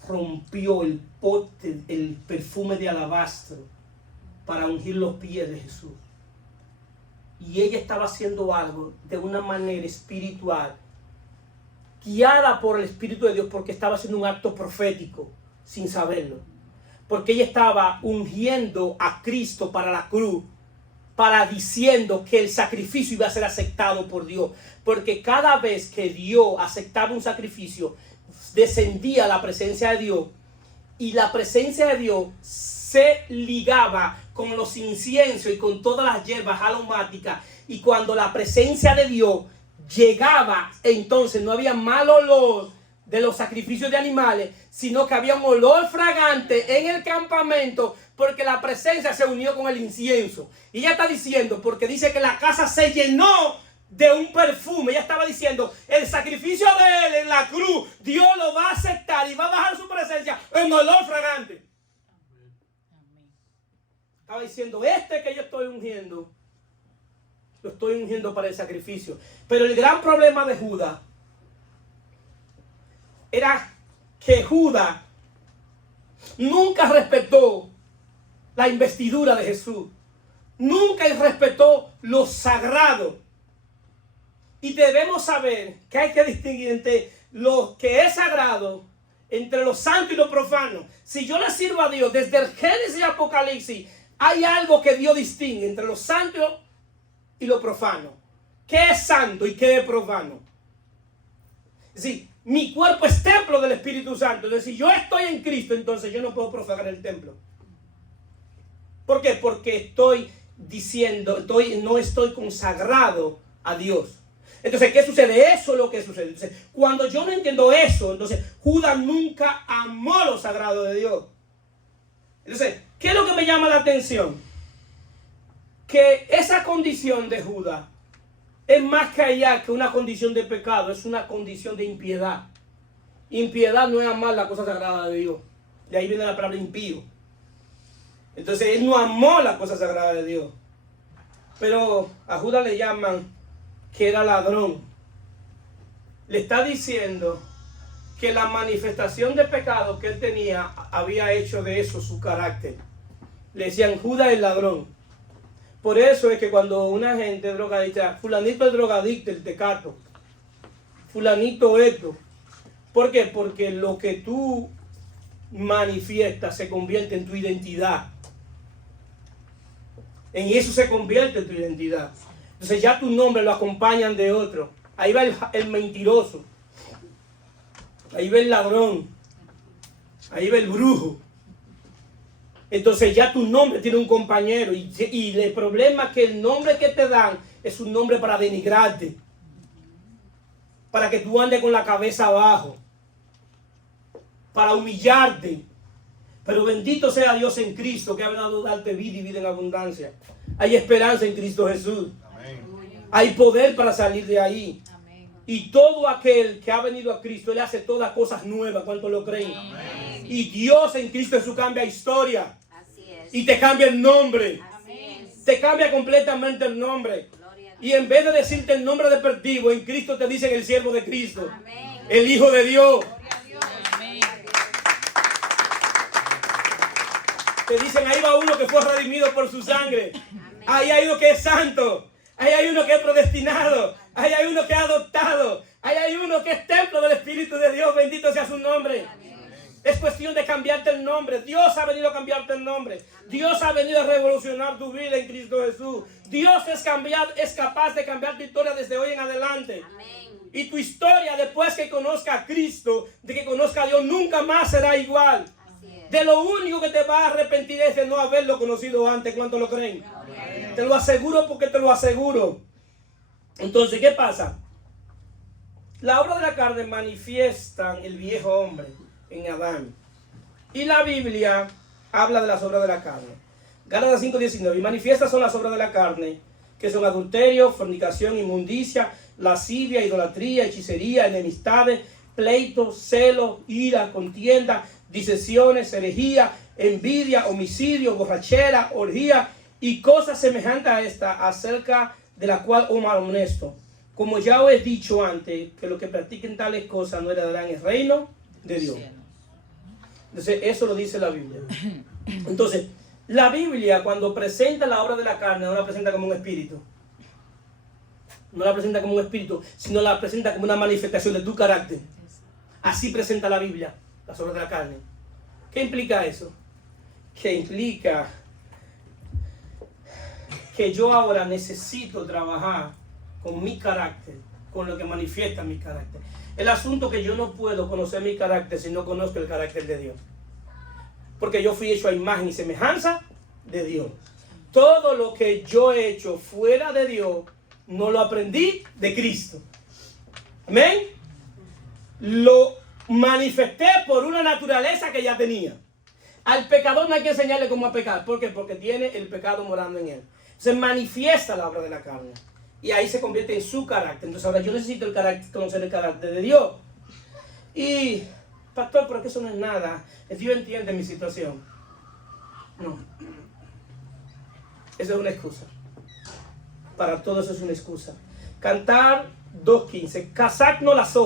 rompió el pote, el perfume de alabastro, para ungir los pies de Jesús. Y ella estaba haciendo algo de una manera espiritual, guiada por el Espíritu de Dios, porque estaba haciendo un acto profético sin saberlo. Porque ella estaba ungiendo a Cristo para la cruz, para diciendo que el sacrificio iba a ser aceptado por Dios. Porque cada vez que Dios aceptaba un sacrificio, descendía la presencia de Dios, y la presencia de Dios se ligaba con los inciensos y con todas las hierbas aromáticas. Y cuando la presencia de Dios llegaba, entonces no había mal olor de los sacrificios de animales, sino que había un olor fragante en el campamento, porque la presencia se unió con el incienso. Y ella está diciendo, porque dice que la casa se llenó de un perfume. Ella estaba diciendo, el sacrificio de él en la cruz, Dios lo va a aceptar y va a bajar su presencia en olor fragante. Estaba diciendo, que yo estoy ungiendo, lo estoy ungiendo para el sacrificio. Pero el gran problema de Judas era que Judas nunca respetó la investidura de Jesús. Nunca respetó lo sagrado. Y debemos saber que hay que distinguir entre lo que es sagrado, entre lo santo y lo profano. Si yo le sirvo a Dios desde el Génesis y Apocalipsis, hay algo que Dios distingue entre lo santo y lo profano. ¿Qué es santo y qué es profano? Es decir, mi cuerpo es templo del Espíritu Santo. Entonces, si yo estoy en Cristo, entonces yo no puedo profanar el templo. ¿Por qué? Porque estoy diciendo, no estoy consagrado a Dios. Entonces, ¿qué sucede? Eso es lo que sucede. Entonces, cuando yo no entiendo eso, entonces Judas nunca amó lo sagrado de Dios. Entonces, ¿qué es lo que me llama la atención? Que esa condición de Judas es más que allá que una condición de pecado, es una condición de impiedad. Impiedad no es amar la cosa sagrada de Dios. De ahí viene la palabra impío. Entonces, él no amó la cosa sagrada de Dios. Pero a Judas le llaman que era ladrón. Le está diciendo que la manifestación de pecado que él tenía había hecho de eso su carácter. Le decían, Judas el ladrón. Por eso es que cuando una gente drogadicta, fulanito es drogadicto, el tecato, fulanito esto. ¿Por qué? Porque lo que tú manifiesta, se convierte en tu identidad. En eso se convierte tu identidad. Entonces ya tu nombre lo acompañan de otro. Ahí va el mentiroso. Ahí va el ladrón. Ahí va el brujo. Entonces ya tu nombre tiene un compañero. Y el problema es que el nombre que te dan es un nombre para denigrarte. Para que tú andes con la cabeza abajo. Para humillarte. Pero bendito sea Dios en Cristo, que ha venido a darte vida y vida en abundancia. Hay esperanza en Cristo Jesús. Amén. Hay poder para salir de ahí. Amén. Y todo aquel que ha venido a Cristo, Él hace todas cosas nuevas. ¿Cuántos lo creen? Amén. Y Dios en Cristo Jesús cambia historia. Así es. Y te cambia el nombre. Así es. Te cambia completamente el nombre. Y en vez de decirte el nombre despectivo, en Cristo te dicen el siervo de Cristo. Amén. El Hijo de Dios. Te dicen, ahí va uno que fue redimido por su sangre. Ahí hay uno que es santo. Ahí hay uno que es predestinado. Ahí hay uno que es adoptado. Ahí hay uno que es templo del Espíritu de Dios. Bendito sea su nombre. Es cuestión de cambiarte el nombre. Dios ha venido a cambiarte el nombre. Dios ha venido a revolucionar tu vida en Cristo Jesús. Dios es capaz de cambiar tu historia desde hoy en adelante. Y tu historia, después que conozca a Cristo, de que conozca a Dios, nunca más será igual. De lo único que te va a arrepentir es de no haberlo conocido antes. ¿Cuánto lo creen? Te lo aseguro porque te lo aseguro. Entonces, ¿qué pasa? La obra de la carne manifiesta el viejo hombre en Adán. Y la Biblia habla de las obras de la carne. Gálatas 5:19. Y manifiestas son las obras de la carne, que son adulterio, fornicación, inmundicia, lascivia, idolatría, hechicería, enemistades, pleitos, celos, ira, contienda, disensiones, herejía, envidia, homicidio, borrachera, orgía y cosas semejantes a esta, acerca de la cual os amonesto. Como ya os he dicho antes, que los que practiquen tales cosas no heredarán el reino de Dios. Entonces, eso lo dice la Biblia. Entonces, la Biblia, cuando presenta la obra de la carne, no la presenta como un espíritu. No la presenta como un espíritu, sino la presenta como una manifestación de tu carácter. Así presenta la Biblia las obras de la carne. ¿Qué implica eso? Que implica que yo ahora necesito trabajar con mi carácter, con lo que manifiesta mi carácter. El asunto es que yo no puedo conocer mi carácter si no conozco el carácter de Dios. Porque yo fui hecho a imagen y semejanza de Dios. Todo lo que yo he hecho fuera de Dios, no lo aprendí de Cristo. Amén. Lo manifesté por una naturaleza que ya tenía. Al pecador no hay que enseñarle cómo a pecar. ¿Por qué? Porque tiene el pecado morando en él. Se manifiesta la obra de la carne. Y ahí se convierte en su carácter. Entonces ahora yo necesito conocer el carácter de Dios. Y, pastor, pero que eso no es nada. Dios entiende mi situación. No. Eso es una excusa. Para todo eso es una excusa. Cantar 2:15. Cazadnos las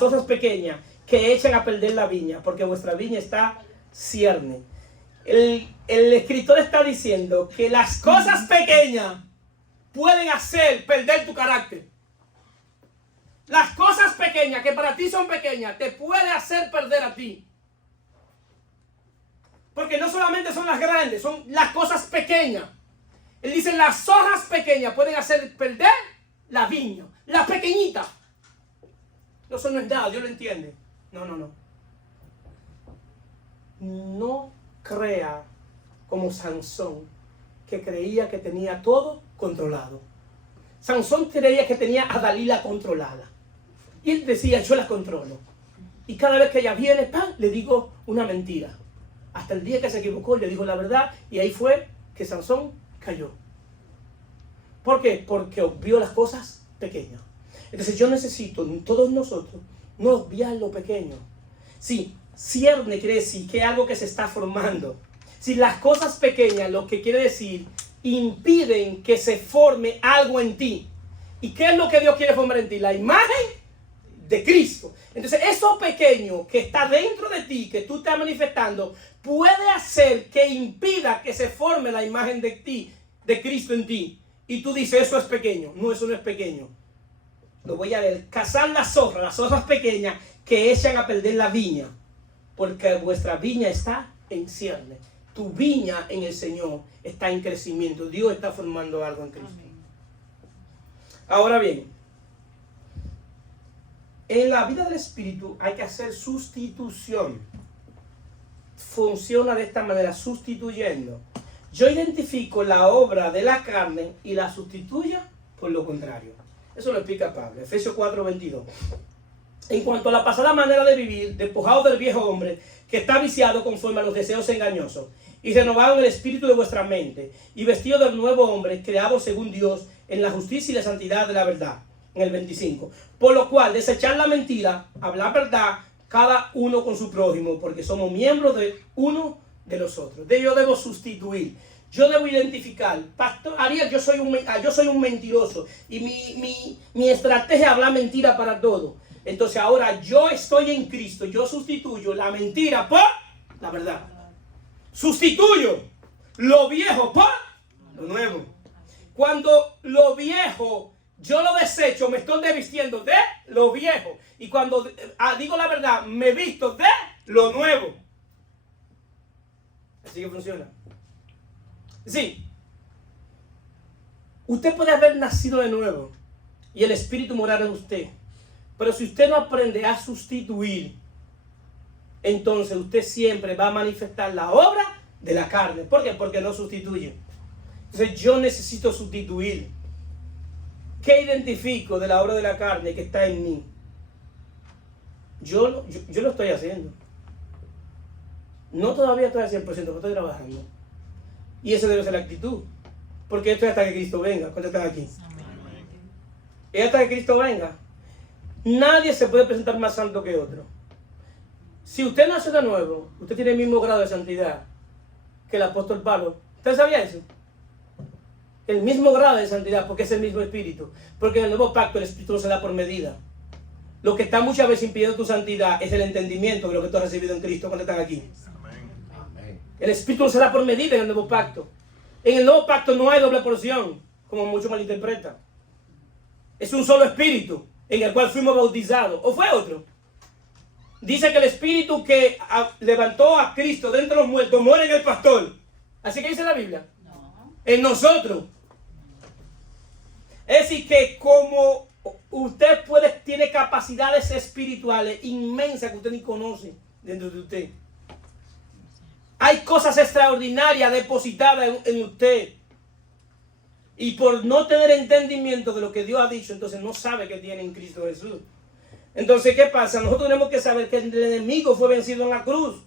hojas pequeñas que echan a perder la viña, porque vuestra viña está cierne. El escritor está diciendo que las cosas pequeñas pueden hacer perder tu carácter. Las cosas pequeñas que para ti son pequeñas te pueden hacer perder a ti. Porque no solamente son las grandes, son las cosas pequeñas. Él dice, las hojas pequeñas pueden hacer perder la viña, la pequeñita. No, eso no es nada, Dios lo entiende. No. No crea como Sansón, que creía que tenía todo controlado. Sansón creía que tenía a Dalila controlada. Y él decía, yo la controlo. Y cada vez que ella viene, ¡pam!, le digo una mentira. Hasta el día que se equivocó, le dijo la verdad. Y ahí fue que Sansón cayó. ¿Por qué? Porque obvió las cosas pequeñas. Entonces yo necesito, todos nosotros, no obviar lo pequeño. Sí, cierne quiere decir que es algo que se está formando. Si las cosas pequeñas, lo que quiere decir, impiden que se forme algo en ti. ¿Y qué es lo que Dios quiere formar en ti? La imagen de Cristo. Entonces eso pequeño que está dentro de ti, que tú estás manifestando, puede hacer que impida que se forme la imagen de ti, de Cristo en ti. Y tú dices, eso es pequeño. No, eso no es pequeño. Lo voy a leer. Cazar las hojas pequeñas que echan a perder la viña. porque vuestra viña está en cierne. Tu viña en el Señor está en crecimiento. Dios está formando algo en Cristo. Ahora bien, en la vida del Espíritu hay que hacer sustitución. Funciona de esta manera, sustituyendo. Yo identifico la obra de la carne y la sustituyo por lo contrario. Eso lo explica Pablo, Efesios 4:22. En cuanto a la pasada manera de vivir, despojado del viejo hombre, que está viciado conforme a los deseos engañosos, y renovado en el espíritu de vuestra mente, y vestido del nuevo hombre, creado según Dios, en la justicia y la santidad de la verdad. En el 25. Por lo cual, desechar la mentira, hablar verdad, cada uno con su prójimo, porque somos miembros de uno de los otros. Yo debo sustituir. Yo debo identificar, Pastor Ariel, yo soy un mentiroso y mi estrategia es hablar mentira para todo. Entonces ahora yo estoy en Cristo, yo sustituyo la mentira por la verdad. Sustituyo lo viejo por lo nuevo. Cuando lo viejo yo lo desecho, me estoy desvistiendo de lo viejo. Y cuando digo la verdad, me visto de lo nuevo. Así que funciona. Sí, usted puede haber nacido de nuevo y el Espíritu morar en usted, pero si usted no aprende a sustituir, entonces usted siempre va a manifestar la obra de la carne. ¿Por qué? Porque no sustituye. Entonces yo necesito sustituir. ¿Qué identifico de la obra de la carne que está en mí? Yo lo estoy haciendo. No todavía estoy al 100%, pero estoy trabajando. Y esa debe ser la actitud. Porque esto es hasta que Cristo venga. ¿Cuántos están aquí? Es hasta que Cristo venga. Nadie se puede presentar más santo que otro. Si usted nació de nuevo, usted tiene el mismo grado de santidad que el apóstol Pablo. ¿Usted sabía eso? El mismo grado de santidad, porque es el mismo espíritu. Porque en el nuevo pacto el espíritu no se da por medida. Lo que está muchas veces impidiendo tu santidad es el entendimiento de lo que tú has recibido en Cristo cuando están aquí. El Espíritu no se da por medida en el nuevo pacto. En el nuevo pacto no hay doble porción, como muchos malinterpretan. Es un solo Espíritu en el cual fuimos bautizados. ¿O fue otro? Dice que el Espíritu que levantó a Cristo de entre los muertos muere en el pastor. ¿Así que dice la Biblia? No. En nosotros. Es decir, que como usted tiene capacidades espirituales inmensas que usted ni conoce dentro de usted. Hay cosas extraordinarias depositadas en usted. Y por no tener entendimiento de lo que Dios ha dicho, entonces no sabe que tiene en Cristo Jesús. Entonces, ¿qué pasa? Nosotros tenemos que saber que el enemigo fue vencido en la cruz.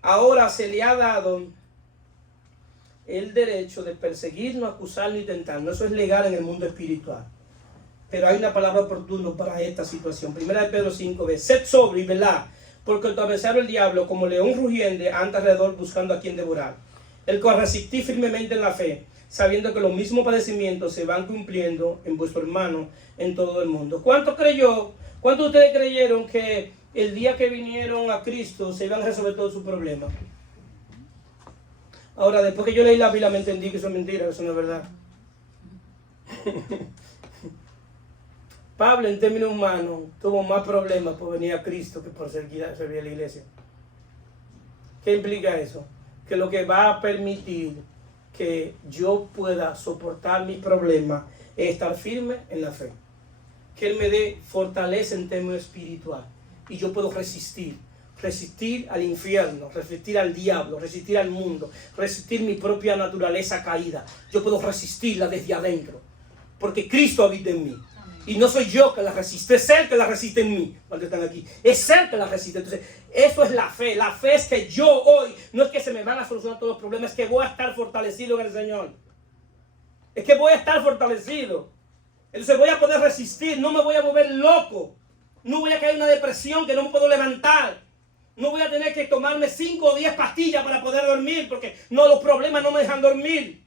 Ahora se le ha dado el derecho de perseguirnos, acusarnos y tentarnos. Eso es legal en el mundo espiritual. Pero hay una palabra oportuna para esta situación. Primera de Pedro 5, sed sobrio y velad, porque tu adversario el diablo, como león rugiente, anda alrededor buscando a quien devorar. El cual resistí firmemente en la fe, sabiendo que los mismos padecimientos se van cumpliendo en vuestro hermano en todo el mundo. ¿Cuántos de ustedes creyeron que el día que vinieron a Cristo se iban a resolver todos sus problemas? Ahora, después que yo leí la Biblia me entendí que eso es mentira, que eso no es verdad. Pablo, en términos humanos, tuvo más problemas por venir a Cristo que por servir a la iglesia. ¿Qué implica eso? Que lo que va a permitir que yo pueda soportar mis problemas es estar firme en la fe. Que Él me dé fortaleza en términos espiritual. Y yo puedo resistir al infierno, resistir al diablo, resistir al mundo, resistir mi propia naturaleza caída. Yo puedo resistirla desde adentro. Porque Cristo habita en mí. Y no soy yo que la resiste, es Él que la resiste en mí. Cuando están aquí, es Él que la resiste. Entonces, eso es la fe. La fe es que yo hoy, no es que se me van a solucionar todos los problemas, es que voy a estar fortalecido en el Señor. Es que voy a estar fortalecido. Entonces voy a poder resistir, no me voy a volver loco. No voy a caer en una depresión que no me puedo levantar. No voy a tener que tomarme 5 o 10 pastillas para poder dormir, porque no, los problemas no me dejan dormir.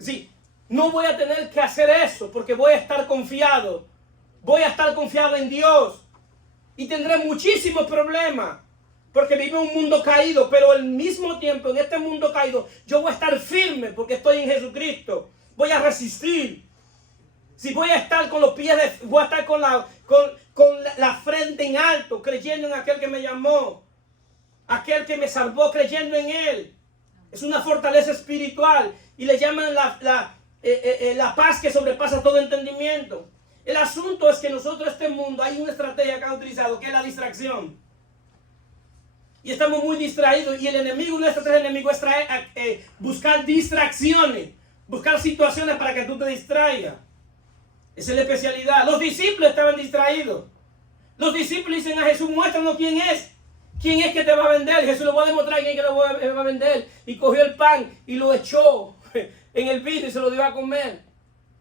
Sí. No voy a tener que hacer eso porque voy a estar confiado. Voy a estar confiado en Dios. Y tendré muchísimos problemas porque vivo en un mundo caído. Pero al mismo tiempo, en este mundo caído, yo voy a estar firme porque estoy en Jesucristo. Voy a resistir. Si voy a estar con los pies, voy a estar con la frente en alto, creyendo en aquel que me llamó, aquel que me salvó, creyendo en Él. Es una fortaleza espiritual y le llaman la paz que sobrepasa todo entendimiento. El asunto es que nosotros, este mundo, hay una estrategia que han utilizado, que es la distracción. Y estamos muy distraídos. Y el enemigo, una estrategia del enemigo es buscar distracciones, buscar situaciones para que tú te distraigas. Esa es la especialidad. Los discípulos estaban distraídos. Los discípulos dicen a Jesús, muéstranos quién es. ¿Quién es que te va a vender? Jesús le va a demostrar quién es que le va a vender. Y cogió el pan y lo echó en el vino y se lo dio a comer.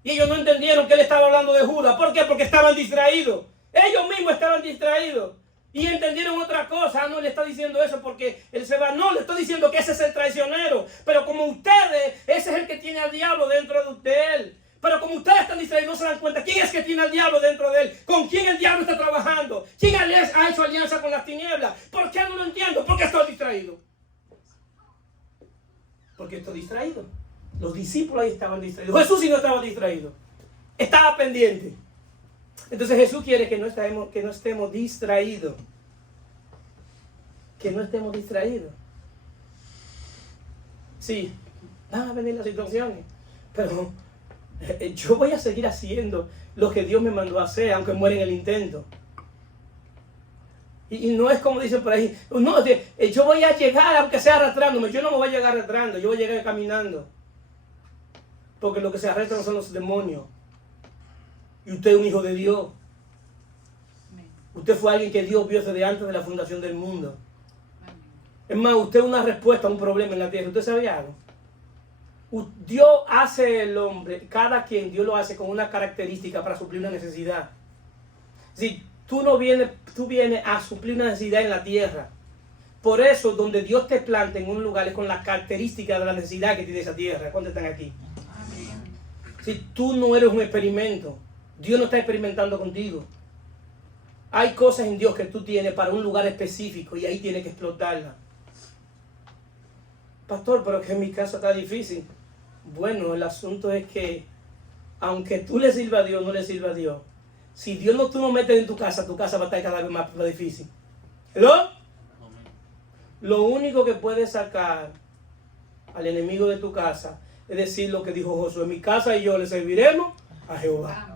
Y ellos no entendieron que él estaba hablando de Judas. ¿Por qué? Porque estaban distraídos. Ellos mismos estaban distraídos. Y entendieron otra cosa. Ah, no, le está diciendo eso porque él se va. No, le está diciendo que ese es el traicionero. Pero como ustedes, ese es el que tiene al diablo dentro de él. Pero como ustedes están distraídos, no se dan cuenta quién es que tiene al diablo dentro de él. ¿Con quién el diablo está trabajando? ¿Quién ha hecho alianza con las tinieblas? ¿Por qué no lo entiendo? Porque estoy distraído. Porque estoy distraído. Los discípulos ahí estaban distraídos. Jesús sí no estaba distraído. Estaba pendiente. Entonces Jesús quiere que no estemos distraídos. Que no estemos distraídos. Sí, van a venir las situaciones. Pero yo voy a seguir haciendo lo que Dios me mandó a hacer, aunque muera en el intento. Y no es como dicen por ahí. No, yo voy a llegar aunque sea arrastrándome. Yo no me voy a llegar arrastrando. Yo voy a llegar caminando. Porque lo que se arrastran son los demonios. Y usted es un hijo de Dios. Usted fue alguien que Dios vio desde antes de la fundación del mundo. Es más, usted es una respuesta a un problema en la tierra. ¿Usted sabía algo? Dios hace el hombre, cada quien Dios lo hace con una característica para suplir una necesidad. Si tú vienes a suplir una necesidad en la tierra. Por eso, donde Dios te planta en un lugar es con la característica de la necesidad que tiene esa tierra. ¿Cuántos están aquí? Si tú no eres un experimento, Dios no está experimentando contigo. Hay cosas en Dios que tú tienes para un lugar específico y ahí tienes que explotarla. Pastor, pero que en mi casa está difícil. Bueno, el asunto es que aunque tú le sirvas a Dios, no le sirvas a Dios, si Dios tú no metes en tu casa va a estar cada vez más difícil. ¿Hello? Lo único que puede sacar al enemigo de tu casa es decir lo que dijo Josué: mi casa y yo le serviremos a Jehová.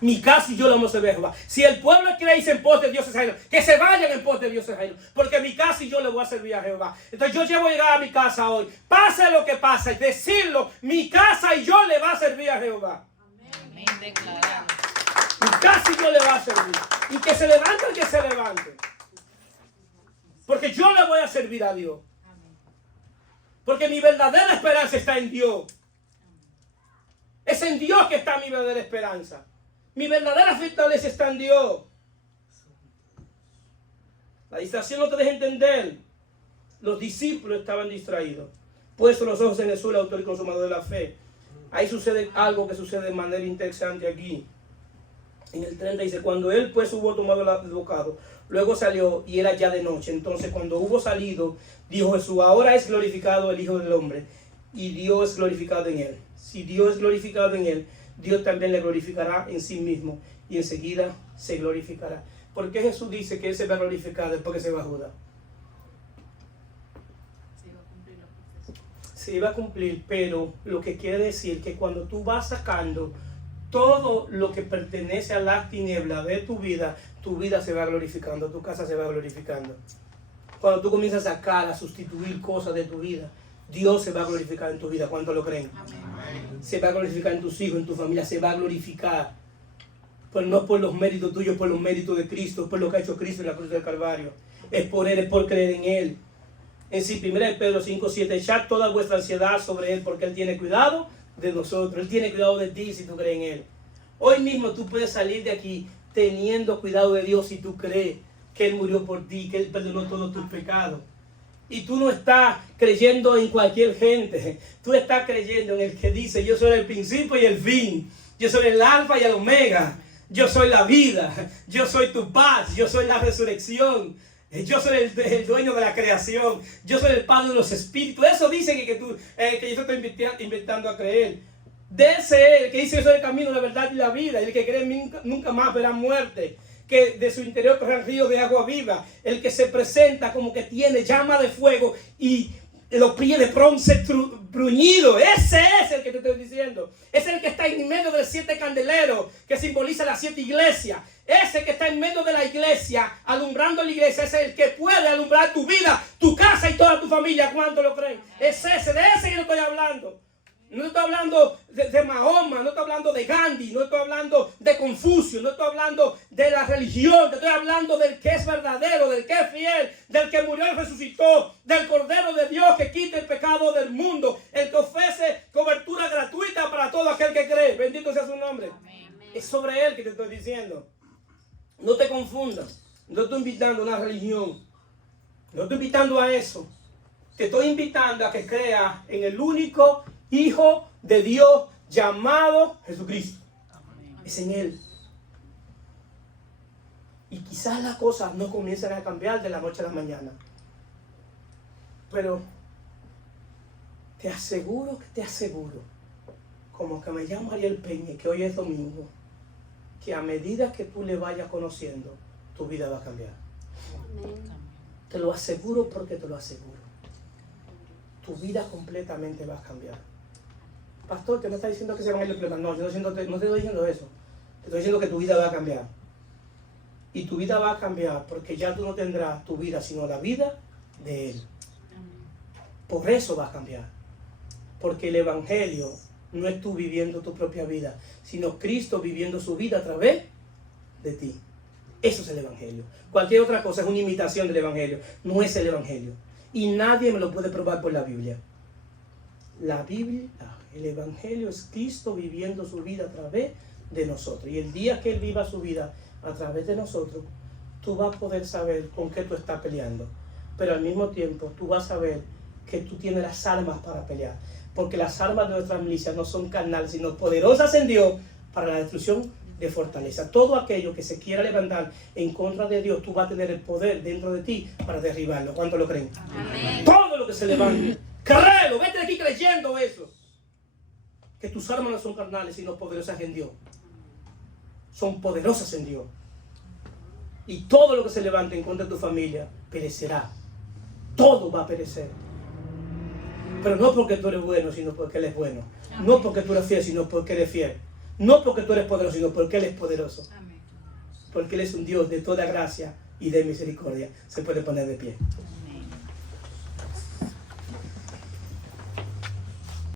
Mi casa y yo le vamos a servir a Jehová. Si el pueblo quiere irse en pos de Dios, que se vayan en pos de Dios, porque mi casa y yo le voy a servir a Jehová. Entonces yo llevo a llegar a mi casa hoy, pase lo que pase, decirlo: mi casa y yo le va a servir a Jehová. Amén. Declaramos. Mi casa y yo le va a servir. Y que se levante el que se levante. Porque yo le voy a servir a Dios. Porque mi verdadera esperanza está en Dios. Es en Dios que está mi verdadera esperanza. Mi verdadera fortaleza está en Dios. La distracción no te deja entender. Los discípulos estaban distraídos. Puestos los ojos en Jesús, el autor y consumador de la fe. Ahí sucede algo que sucede de manera interesante aquí. En el 30 dice: cuando él pues hubo tomado el bocado, luego salió y era ya de noche. Entonces cuando hubo salido, dijo Jesús: ahora es glorificado el Hijo del Hombre y Dios es glorificado en él. Si Dios es glorificado en él, Dios también le glorificará en sí mismo y enseguida se glorificará. ¿Por qué Jesús dice que él se va a glorificar después que se va a Judas? Se iba a cumplir, pero lo que quiere decir que cuando tú vas sacando todo lo que pertenece a las tinieblas de tu vida se va glorificando, tu casa se va glorificando. Cuando tú comienzas a sacar, a sustituir cosas de tu vida, Dios se va a glorificar en tu vida. ¿Cuántos lo creen? Amén. Se va a glorificar en tus hijos, en tu familia, se va a glorificar. Pero no por los méritos tuyos, por los méritos de Cristo, por lo que ha hecho Cristo en la cruz del Calvario. Es por Él, es por creer en Él. En sí, 1 Pedro 5:7, echad toda vuestra ansiedad sobre Él, porque Él tiene cuidado de nosotros. Él tiene cuidado de ti si tú crees en Él. Hoy mismo tú puedes salir de aquí teniendo cuidado de Dios si tú crees que Él murió por ti, que Él perdonó todos tus pecados. Y tú no estás creyendo en cualquier gente. Tú estás creyendo en el que dice: yo soy el principio y el fin. Yo soy el alfa y el omega. Yo soy la vida. Yo soy tu paz. Yo soy la resurrección. Yo soy el dueño de la creación. Yo soy el Padre de los espíritus. Eso dice que yo te estoy invitando a creer. De ese es el que dice: yo soy el camino, la verdad y la vida. Y el que cree en mí nunca más verá muerte. Que de su interior corren ríos de agua viva. El que se presenta como que tiene llama de fuego y los pies de bronce bruñido. Ese es el que te estoy diciendo. Es el que está en medio de 7 candeleros que simboliza las 7 iglesias. Ese que está en medio de la iglesia, alumbrando la iglesia, es el que puede alumbrar tu vida, tu casa y toda tu familia. ¿Cuánto lo creen? Es ese, de ese que yo estoy hablando. No estoy hablando de Mahoma, no estoy hablando de Gandhi, no estoy hablando de Confucio, no estoy hablando de la religión, te estoy hablando del que es verdadero, del que es fiel, del que murió y resucitó, del Cordero de Dios que quita el pecado del mundo, el que ofrece cobertura gratuita para todo aquel que cree. Bendito sea su nombre. Amén. Es sobre él que te estoy diciendo. No te confundas, no estoy invitando a una religión, no estoy invitando a eso. Te estoy invitando a que creas en el único Hijo de Dios llamado Jesucristo. Es en Él. Y quizás las cosas no comiencen a cambiar de la noche a la mañana. Pero te aseguro, como que me llama Ariel Peña, que hoy es domingo, que a medida que tú le vayas conociendo, tu vida va a cambiar. Amén. Te lo aseguro porque te lo aseguro. Tu vida completamente va a cambiar. Pastor, ¿te me está diciendo que se van a ir problemas? No, yo no te estoy diciendo eso. Te estoy diciendo que tu vida va a cambiar. Y tu vida va a cambiar porque ya tú no tendrás tu vida, sino la vida de Él. Por eso va a cambiar. Porque el Evangelio no es tú viviendo tu propia vida, sino Cristo viviendo su vida a través de ti. Eso es el Evangelio. Cualquier otra cosa es una imitación del Evangelio. No es el Evangelio. Y nadie me lo puede probar por la Biblia. La Biblia, el Evangelio es Cristo viviendo su vida a través de nosotros. Y el día que Él viva su vida a través de nosotros, tú vas a poder saber con qué tú estás peleando. Pero al mismo tiempo, tú vas a saber que tú tienes las armas para pelear. Porque las armas de nuestra milicia no son carnales, sino poderosas en Dios para la destrucción de fortaleza. Todo aquello que se quiera levantar en contra de Dios, tú vas a tener el poder dentro de ti para derribarlo. ¿Cuánto lo creen? Amén. Todo lo que se levante, créelo, vete de aquí creyendo eso. Que tus armas no son carnales, sino poderosas en Dios. Son poderosas en Dios. Y todo lo que se levante en contra de tu familia perecerá. Todo va a perecer. Pero no porque tú eres bueno, sino porque Él es bueno. Amén. No porque tú eres fiel, sino porque Él es fiel. No porque tú eres poderoso, sino porque Él es poderoso. Amén. Porque Él es un Dios de toda gracia y de misericordia. Se puede poner de pie.